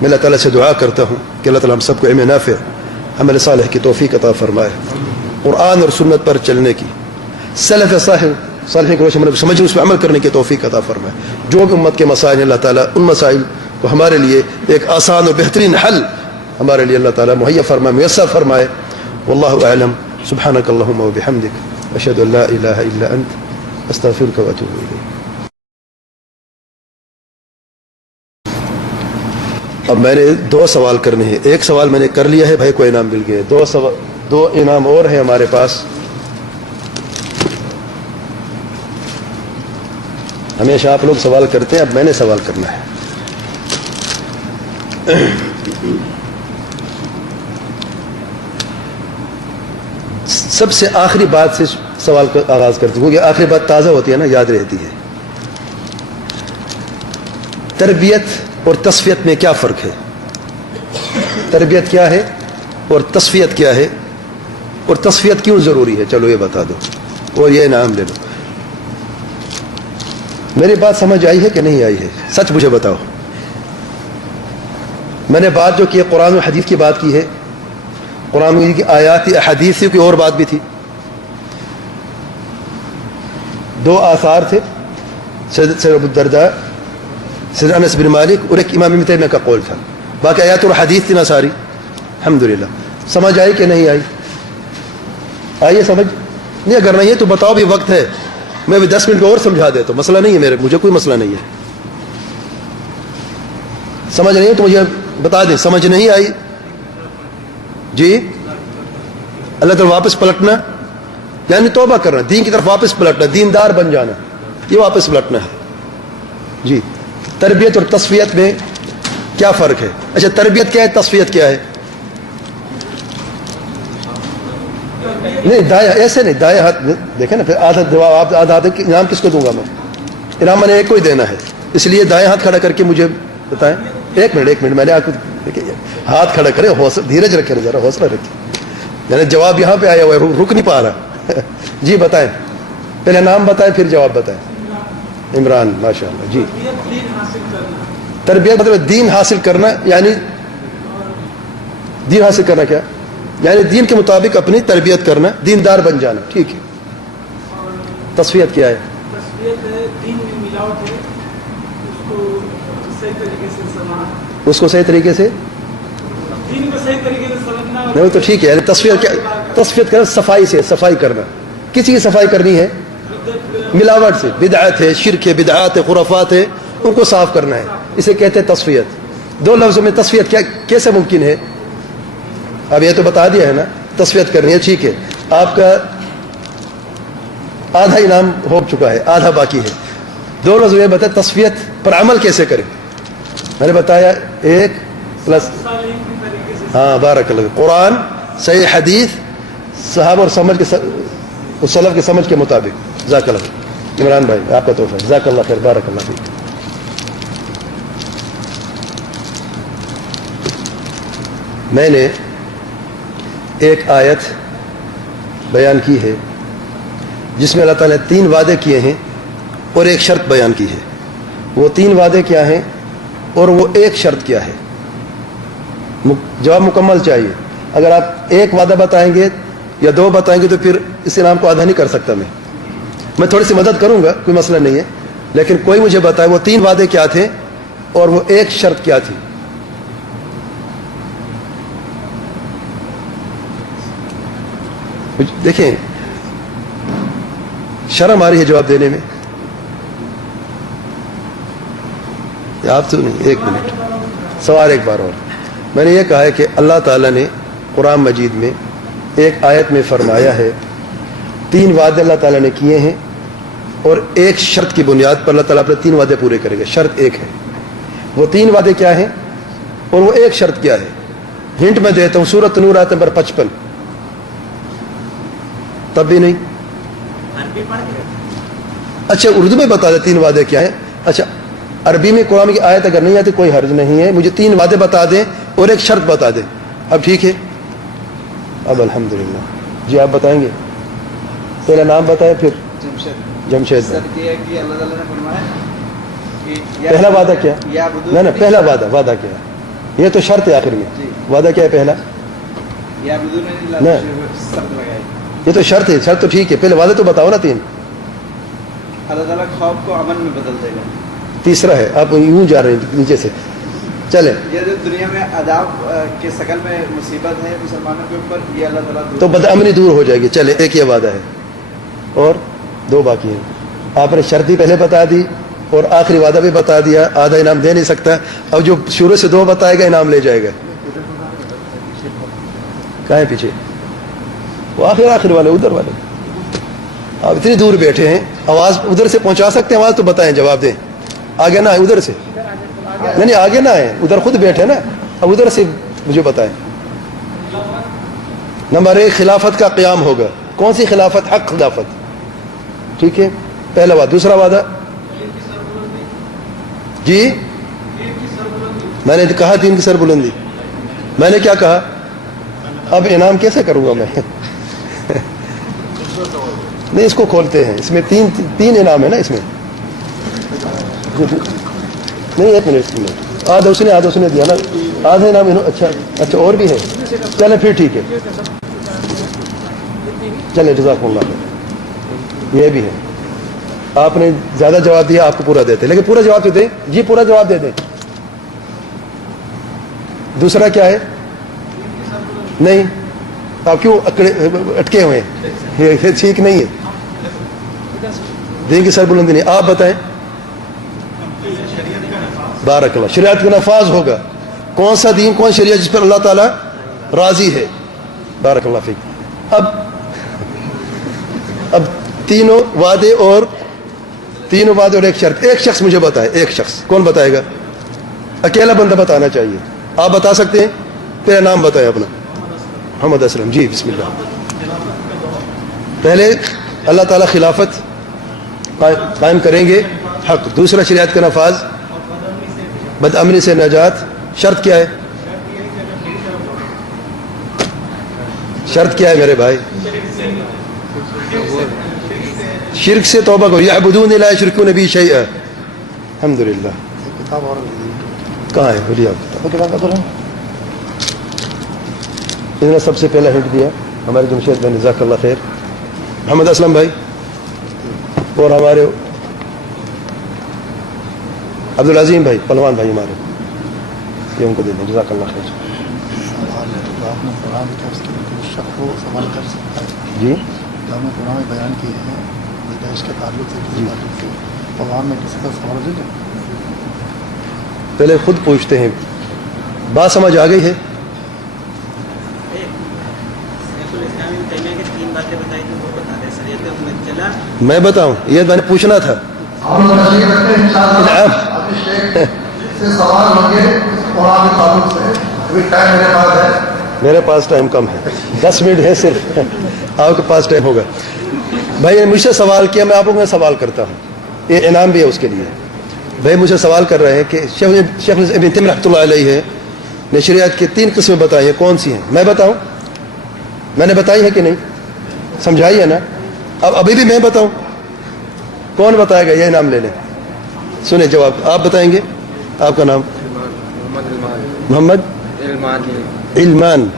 میں اللہ تعالیٰ سے دعا کرتا ہوں کہ اللہ تعالیٰ ہم سب کو علم نافع, عمل صالح کی توفیق عطا فرمائے, قرآن اور سنت پر چلنے کی, سلف صالحین کو سمجھنے, اس پہ عمل کرنے کی توفیق عطا فرمائے. جو بھی امت کے مسائل ہیں اللہ تعالیٰ ان مسائل کو ہمارے لیے ایک آسان اور بہترین حل ہمارے لیے اللہ تعالیٰ مہیا فرمائے, میسر فرمائے. واللہ اعلم. سبحانک اللہم و بحمدک, اشہد ان لا الہ الا انت, استغفرک و اتوب الیک. اب میں نے 2 سوال کرنے ہیں. ایک سوال میں نے کر لیا ہے, بھائی کو انعام مل گئے. 2 انعام اور ہیں ہمارے پاس. ہمیشہ آپ لوگ سوال کرتے ہیں, اب میں نے سوال کرنا ہے. سب سے آخری بات سے سوال کا آغاز کرتے ہیں, کیونکہ آخری بات تازہ ہوتی ہے نا, یاد رہتی ہے. تربیت اور تصفیت میں کیا فرق ہے؟ تربیت کیا ہے اور تصفیت کیا ہے, اور تصفیت کیوں ضروری ہے؟ چلو یہ بتا دو اور یہ انعام لے لو. میری بات سمجھ آئی ہے کہ نہیں آئی ہے؟ سچ مجھے بتاؤ. میں نے بات جو کی ہے قرآن و حدیث کی بات کی ہے. قرآن کی آیات تھی, احادیث سے کوئی اور بات بھی تھی. 2 آثار تھے, سید ابو الدرداء, سید انس بن مالک, اور ایک امام ابن تیمیہ کا قول تھا. باقی آیات اور حدیث تھی نا ساری. الحمدللہ. سمجھ آئی کہ نہیں آئی؟ آئیے سمجھ نہیں. اگر نہیں ہے تو بتاؤ, بھی وقت ہے, میں بھی 10 منٹ کو اور سمجھا دیتا ہوں. مسئلہ نہیں ہے مجھے کوئی مسئلہ نہیں ہے. سمجھ نہیں ہے تو مجھے بتا دیں. سمجھ نہیں آئی جی, اللہ تعالیٰ واپس پلٹنا یعنی توبہ کرنا, دین کی طرف واپس پلٹنا, دیندار بن جانا, یہ واپس پلٹنا ہے جی. تربیت اور تصفیت میں کیا فرق ہے؟ اچھا, تربیت کیا ہے, تصفیت کیا ہے؟ نہیں دائیں ایسے نہیں, دائیں ہاتھ دیکھیں نا, پھر آدھا جواب, آدھا انعام کس کو دوں گا میں؟ انعام میں نے ایک کو ہی دینا ہے, اس لیے دائیں ہاتھ کھڑا کر کے مجھے بتائیں. 1 منٹ میں نے آپ کو ہاتھ کھڑا کرے, دھیرج رکھے, ذرا حوصلہ رکھے. یعنی جواب یہاں پہ آیا ہوا ہے, رک نہیں پا رہا. جی بتائیں, پہلے نام بتائیں پھر جواب بتائیں. عمران, ماشاء اللہ جی. تربیت مطلب دین حاصل کرنا, یعنی دین حاصل کرنا کیا؟ یعنی دین کے مطابق اپنی تربیت کرنا, دیندار بن جانا. ٹھیک ہے. تصفیت کیا ہے؟ اس کو صحیح طریقے سے نہیں تو ٹھیک ہے. یعنی تصفیت کیا؟ تصفیت کرنا صفائی سے, صفائی کرنا. کسی کی صفائی کرنی ہے؟ ملاوٹ سے, بدعت ہے, شرک ہے, بدعات ہے, خرافات ہے, ان کو صاف کرنا ہے. اسے کہتے ہیں تصفیت. 2 لفظوں میں تصفیت کیا کیسے ممکن ہے؟ اب یہ تو بتا دیا ہے نا, تصفیت کرنی ہے. ٹھیک ہے, آپ کا آدھا انعام ہو چکا ہے, آدھا باقی ہے. 2 لفظ یہ بتائیں تصفیت پر عمل کیسے کریں. میں نے بتایا 1 پلس, ہاں بارک اللہ, قرآن, صحیح حدیث, صحابہ اور سمجھ کے سلف کے سمجھ کے مطابق. جزاک اللہ. عمران بھائی آپ کا تحفہ, جزاک اللہ خیر, بارک اللہ فیک. میں نے ایک آیت بیان کی ہے جس میں اللہ تعالیٰ نے 3 وعدے کیے ہیں اور ایک شرط بیان کی ہے. وہ 3 وعدے کیا ہیں اور وہ ایک شرط کیا ہے؟ جواب مکمل چاہیے. اگر آپ ایک وعدہ بتائیں گے یا 2 بتائیں گے تو پھر اس انعام کو آدھا نہیں کر سکتا. میں تھوڑی سی مدد کروں گا، کوئی مسئلہ نہیں ہے، لیکن کوئی مجھے بتائے وہ 3 وعدے کیا تھے اور وہ ایک شرط کیا تھی. دیکھیں شرم آ رہی ہے جواب دینے میں. آپ تو نہیں، 1 منٹ سوال ایک بار اور. میں نے یہ کہا ہے کہ اللہ تعالیٰ نے قرآن مجید میں ایک آیت میں فرمایا ہے 3 وعدے اللہ تعالیٰ نے کیے ہیں اور ایک شرط کی بنیاد پر اللہ تعالیٰ اپنے 3 وعدے پورے کرے گا. شرط ایک ہے. وہ 3 وعدے کیا ہیں اور وہ ایک شرط کیا ہے؟ ہنٹ میں دیتا ہوں، سورۃ نور آیت نمبر 55. تب بھی نہیں. اچھا اردو میں بتا دیں 3 وعدے کیا ہیں. اچھا عربی میں قرآن کی آیت اگر نہیں آتی کوئی حرج نہیں ہے، مجھے 3 وعدے بتا دیں اور ایک شرط بتا دیں. اب ٹھیک ہے. اب الحمدللہ. جی آپ بتائیں گے؟ پہلا نام بتائیں پھر. جمشید پہلا وعدہ کیا؟ نہ پہلا وعدہ کیا ہے؟ یہ تو شرط ہے آخر میں. وعدہ کیا ہے پہلا؟ یہ تو شرط ہے. شرط تو ٹھیک ہے، پہلے وعدہ تو بتاؤ نا 3. اللہ تعالیٰ خوف کو امن میں بدل دے گا. تیسرا ہے. آپ یوں جا رہے ہیں نیچے سے. چلیں یہ جو دنیا میں عذاب کے شکل میں مصیبت ہے مسلمانوں کے اوپر، یہ اللہ تعالیٰ تو بدامنی دور ہو جائے گی. چلے ایک یہ وعدہ ہے اور 2 باقی ہیں. آپ نے شرط بھی پہلے بتا دی اور آخری وعدہ بھی بتا دیا. آدھا انعام دے نہیں سکتا. اب جو شروع سے 2 بتائے گا انعام لے جائے گا. کہاں ہے پیچھے؟ وہ آخر والے ادھر والے. آپ اتنی دور بیٹھے ہیں، آواز ادھر سے پہنچا سکتے ہیں؟ آواز تو بتائیں، جواب دیں. آگے نہ آئے ادھر سے. نہیں آگے نہ آئے، ادھر خود بیٹھے نا. اب ادھر سے مجھے بتائیں. نمبر 1 خلافت کا قیام ہوگا. کون سی خلافت؟ حق خلافت. ٹھیک ہے، پہلا وعدہ. دوسرا وعدہ جی میں نے کہا 3 کی سر بلندی. میں نے کیا کہا؟ اب انعام کیسے کروں گا میں؟ نہیں اس کو کھولتے ہیں. اس میں 3 انعام ہے نا اس میں. نہیں 1 منٹ. آدھا اس نے دیا نا. آدھا انعام. اچھا اور بھی ہے. چلے پھر ٹھیک ہے. چلے جزاک اللہ خیر. یہ بھی ہے. آپ نے زیادہ جواب دیا، آپ کو پورا دیتے، لیکن پورا جواب تو دیں. جی پورا جواب دے دیں. دوسرا کیا ہے؟ نہیں آپ کیوں اٹکے ہوئے ہیں؟ یہ ٹھیک نہیں ہے. دین کی سر بلندی نہیں. آپ بتائیں. بارک اللہ. شریعت کا نفاذ ہوگا. کون سا دین، کون شریعت جس پر اللہ تعالیٰ راضی ہے؟ بارک اللہ فیک. اب 3 وعدے اور 3 وعدے اور ایک شرط. ایک شخص مجھے بتائے. ایک شخص کون بتائے گا؟ اکیلا بندہ بتانا چاہیے. آپ بتا سکتے ہیں؟ پہلا نام بتائیں اپنا. محمد اسلم. جی بسم اللہ. پہلے اللہ تعالیٰ خلافت قائم کریں گے، حق. دوسرا شریعت کا نفاذ، بدامنی سے نجات. شرط کیا ہے؟ شرط کیا ہے میرے بھائی؟ شرک سے توبہ کرو. یعبدون لا یشرکون بہ شیئا. الحمدللہ. کہاں ہے؟ بولیے آپ. انہوں نے سب سے پہلا ہنٹ دیا ہمارے جمشید بھائی، جزاک اللہ خیر. محمد اسلم بھائی اور ہمارے عبدالعظیم بھائی، پہلوان بھائی ہمارے، یہ ان کو دے دیں. جزاک اللہ خیر. جی ہم نے قرآن میں بیان کی ہے پیدائش کے تعلق سے قرآن میں کسی کا سوال دے دیں. پہلے خود پوچھتے ہیں. بات سمجھ آ گئی ہے؟ میں بتاؤں؟ یہ میں نے پوچھنا تھا. میرے پاس ٹائم کم ہے، 10 منٹ ہے صرف. آپ کے پاس ٹائم ہوگا. بھائی نے مجھ سے سوال کیا، میں آپ کو سوال کرتا ہوں. یہ انعام بھی ہے اس کے لیے. بھائی مجھے سوال کر رہے ہیں کہ شیخ ابن تیمیہ رحمۃ اللہ علیہ نے شریعت کی 3 قسمیں بتائی ہیں، کون سی ہیں؟ میں بتاؤں؟ میں نے بتائی ہے کہ نہیں؟ سمجھائی ہے نا. اب ابھی بھی میں بتاؤں؟ کون بتائے گا؟ یہ نام لے لیں. سنیں جواب. آپ بتائیں گے؟ آپ کا نام؟ محمد علمان.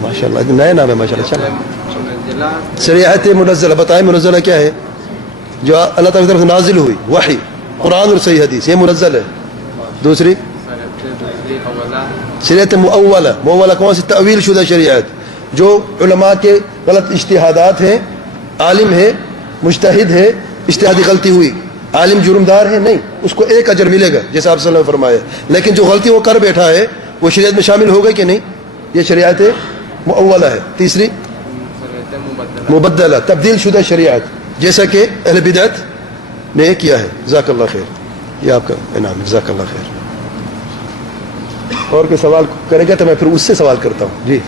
ماشاء اللہ نیا نام ہے ماشاء اللہ. شریعت منزلہ بتائیں. منزلہ کیا ہے؟ جو اللہ تعالیٰ کی طرف سے نازل ہوئی وحی، قرآن اور صحیح حدیث، یہ منزل ہے. دوسری شریعت مؤولہ. مؤولہ کون سی؟ تعویل شدہ شریعت، جو علماء کے غلط اجتہادات ہیں. عالم ہے، مجتہد ہے، اجتہادی غلطی ہوئی، عالم جرمدار ہے نہیں، اس کو ایک اجر ملے گا جیسا آپ صلی اللہ علیہ وسلم نے فرمایا. لیکن جو غلطی وہ کر بیٹھا ہے وہ شریعت میں شامل ہوگا کہ نہیں؟ یہ شریعت مؤولہ ہے. تیسری مبدلہ، تبدیل شدہ شریعت، جیسا کہ اہل بدعت نے کیا ہے. جزاک اللہ خیر. یہ آپ کا انعام ہے. جزاک اللہ خیر. اور کوئی سوال کرے گا تو میں پھر اس سے سوال کرتا ہوں. جی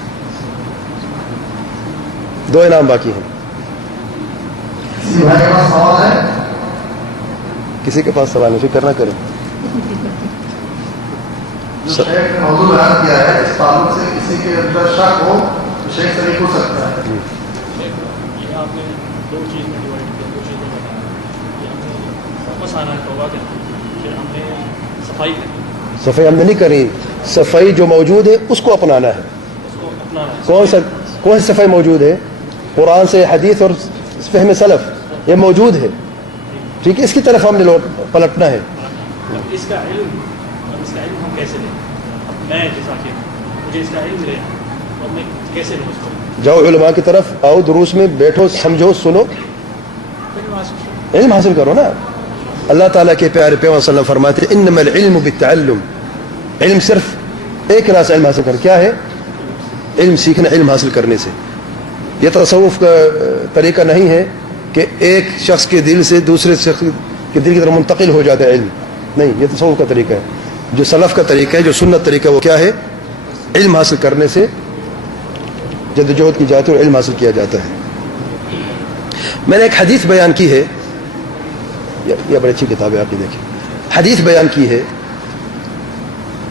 2 انعام باقی ہیں. کسی کے پاس سوال نہیں؟ فکر نہ کریں. جو شیخ نے موضوع بیان کیا ہے اس تعلق سے کسی کے اندر شک ہو تو شیخ سے نہیں ہو سکتا ہے. یہ آپ نے 2 چیز میں ڈیوائڈ کیا، 2 چیزیں بتائیں کہ ہم نے واپس آنا ہے، توبہ کرنا ہے، پھر ہم نے صفائی کرنی ہے. صفائی ہم نے نہیں کرنی. صفائی جو موجود ہے اس کو اپنانا ہے. اس کو اپنانا ہے. کون سی صفائی موجود ہے؟ قرآن سے، حدیث اور فہم سلف یہ موجود ہے. ٹھیک ہے، اس کی طرف ہم نے پلٹنا ہے. اب اس کا علم ہم کیسے لیں؟ میں جیسا کہ مجھے اس کا علم لے اور میں کیسے لوں اس کو؟ جاؤ علماء کی طرف آؤ، دروس میں بیٹھو، سمجھو، سنو، علم حاصل کرو نا. اللہ تعالیٰ کے پیارے پیغمبر صلی اللہ علیہ وسلم فرماتے ہیں انما العلم بالتعلم. علم صرف ایک راہ سے علم حاصل کرنا. کیا ہے؟ علم سیکھنا، علم حاصل کرنے سے. یہ تصوف کا طریقہ نہیں ہے کہ ایک شخص کے دل سے دوسرے شخص کے دل کی طرف منتقل ہو جاتا ہے علم. نہیں، یہ تصوف کا طریقہ ہے. جو سلف کا طریقہ ہے، جو سنت طریقہ، وہ کیا ہے؟ علم حاصل کرنے سے جدوجہد کی جاتی ہے اور علم حاصل کیا جاتا ہے. میں نے ایک حدیث بیان کی ہے، یہ بڑی اچھی کتاب ہے، آپ نے دیکھی. حدیث بیان کی ہے،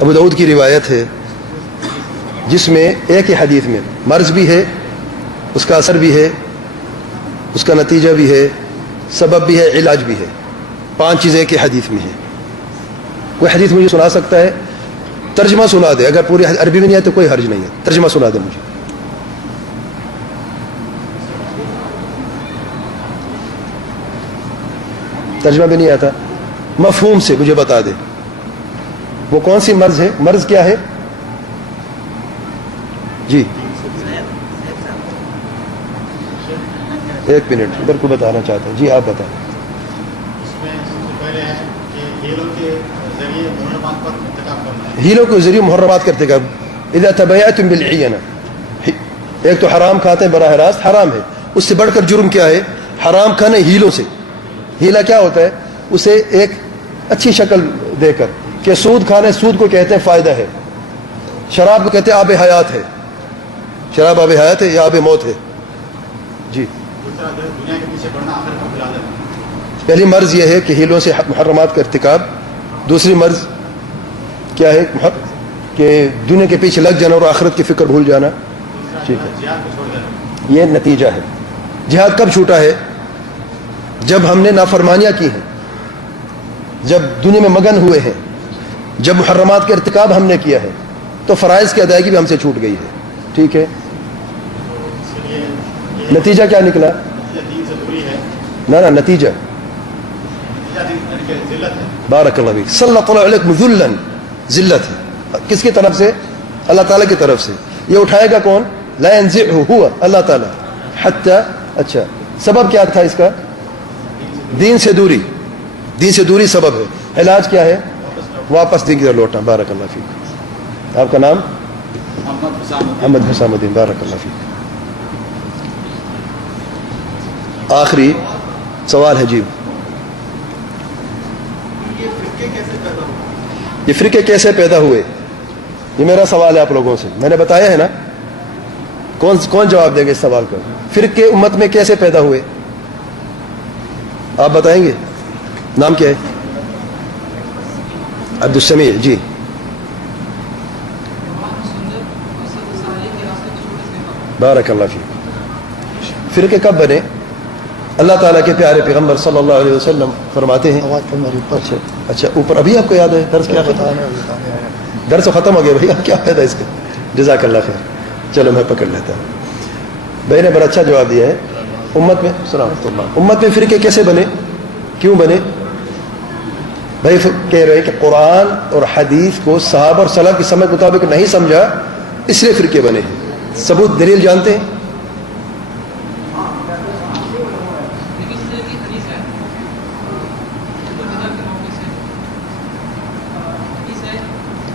ابو داؤد کی روایت ہے، جس میں ایک ہی حدیث میں مرض بھی ہے، اس کا اثر بھی ہے، اس کا نتیجہ بھی ہے، سبب بھی ہے، علاج بھی ہے. 5 چیزیں ایک ہی حدیث میں ہیں. کوئی حدیث مجھے سنا سکتا ہے؟ ترجمہ سنا دے. اگر پوری عربی میں نہیں ہے تو کوئی حرج نہیں ہے، ترجمہ سنا دے مجھے. ترجمہ بھی نہیں آتا، مفہوم سے مجھے بتا دے. وہ کون سی مرض ہے؟ مرض کیا ہے؟ جی 1 منٹ، ادھر کو بتانا چاہتے ہیں. جی آپ بتائیں. اس میں سب سے پہلے ہے کہ ہیلوں کے ذریعے محرمات پر ارتکاب کرنا ہے. ہیلوں کے ذریعے محرمات کا ارتکاب. اذا تبیعتم بالعینہ، ایک تو حرام کھاتے ہیں براہ راست، حرام ہے. اس سے بڑھ کر جرم کیا ہے؟ حرام کھانے ہیلوں سے. ہیلا کیا ہوتا ہے؟ اسے ایک اچھی شکل دے کر کہ سود کھانے، سود کو کہتے ہیں فائدہ ہے، شراب کو کہتے ہیں آب حیات ہے. شراب آب حیات ہے یا آب موت ہے. جی دوسرا جو ہے دنیا کے پیچھے پڑنا آخر کا بلا دینا. پہلی مرض یہ ہے کہ ہیلوں سے محرمات کا ارتکاب. دوسری مرض کیا ہے؟ کہ دنیا کے پیچھے لگ جانا اور آخرت کی فکر بھول جانا. ٹھیک ہے، جہاد کو چھوڑ دینا. یہ نتیجہ ہے. جہاد کب چھوٹا ہے؟ جب ہم نے نافرمانیاں کی ہیں، جب دنیا میں مگن ہوئے ہیں، جب محرمات کے ارتکاب ہم نے کیا ہے، تو فرائض کی ادائیگی بھی ہم سے چھوٹ گئی ہے. ٹھیک ہے، اس کے لیے یہ نتیجہ کیا نکلا؟ دین سے دوری ہے. نہ نتیجہ نتیجہ دین یعنی کہ ذلت ہے. بارک اللہ فیک. سلط اللہ علیکم ذلا، ذلت ہے. کس کی طرف سے؟ اللہ تعالیٰ کی طرف سے. یہ اٹھائے گا کون؟ لا ينزعه هو اللہ تعالیٰ. حتی اچھا، سبب کیا تھا اس کا؟ دین سے دوری. دین سے دوری سبب ہے. علاج کیا ہے؟ واپس دین کی طرف لوٹنا. بارک اللہ فیک. آپ کا نام؟ محمد حسام الدین. بارک اللہ فیک. آخری سوال ہے. جی یہ فرقے کیسے پیدا ہوئے؟ یہ میرا سوال ہے آپ لوگوں سے. میں نے بتایا ہے نا. کون جواب دیں گے اس سوال کا؟ فرقے امت میں کیسے پیدا ہوئے؟ آپ بتائیں گے؟ نام کیا ہے؟ عبدالسمیع. جی بارک اللہ فیک. فرقے کب بنے؟ اللہ تعالیٰ کے پیارے پیغمبر صلی اللہ علیہ وسلم فرماتے ہیں اچھا اوپر ابھی آپ کو یاد ہے درس کیا درس ختم ہو گیا بھیا کیا فائدہ اس کا جزاک اللہ خیر چلو میں پکڑ لیتا ہوں بھائی نے بڑا اچھا جواب دیا ہے امت میں سلامت اللہ امت میں فرقے کیسے بنے کیوں بنے بھائی کہہ رہے ہیں کہ قرآن اور حدیث کو صحابہ اور سلف کی سمجھ مطابق نہیں سمجھا اس لیے فرقے بنے ثبوت دلیل جانتے ہیں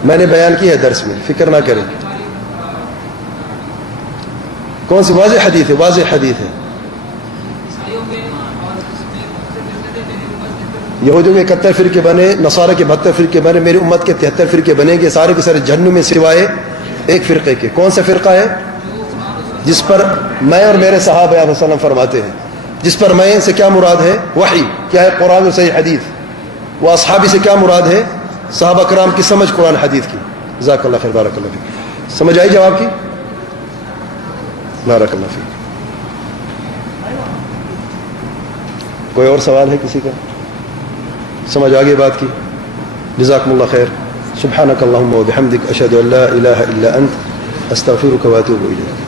میں نے بیان کی ہے درس میں فکر نہ کریں کون سی واضح حدیث ہے واضح حدیث ہے یہودیوں کے 71 فرقے بنے نصارہ کے 72 فرقے بنے میری امت کے 73 فرقے بنیں گے سارے کے سارے جہنم میں سوائے ایک فرقے کے کون سا فرقہ ہے جس پر میں اور میرے صحابہ علیہ وسلم فرماتے ہیں جس پر میں سے کیا مراد ہے وحی کیا ہے قرآن و صحیح حدیث وہ اصحابی سے کیا مراد ہے صحابہ کرام کی سمجھ قرآن حدیث کی جزاک اللہ خیر بارک اللہ فیک سمجھ آئی جواب کی بارک اللہ فیک کوئی اور سوال ہے کسی کا سمجھ آگے بات کی جزاکم اللہ خیر سبحانک اللہم و بحمدک اشہد ان لا الہ الا انت استغفرک و اتوب الیک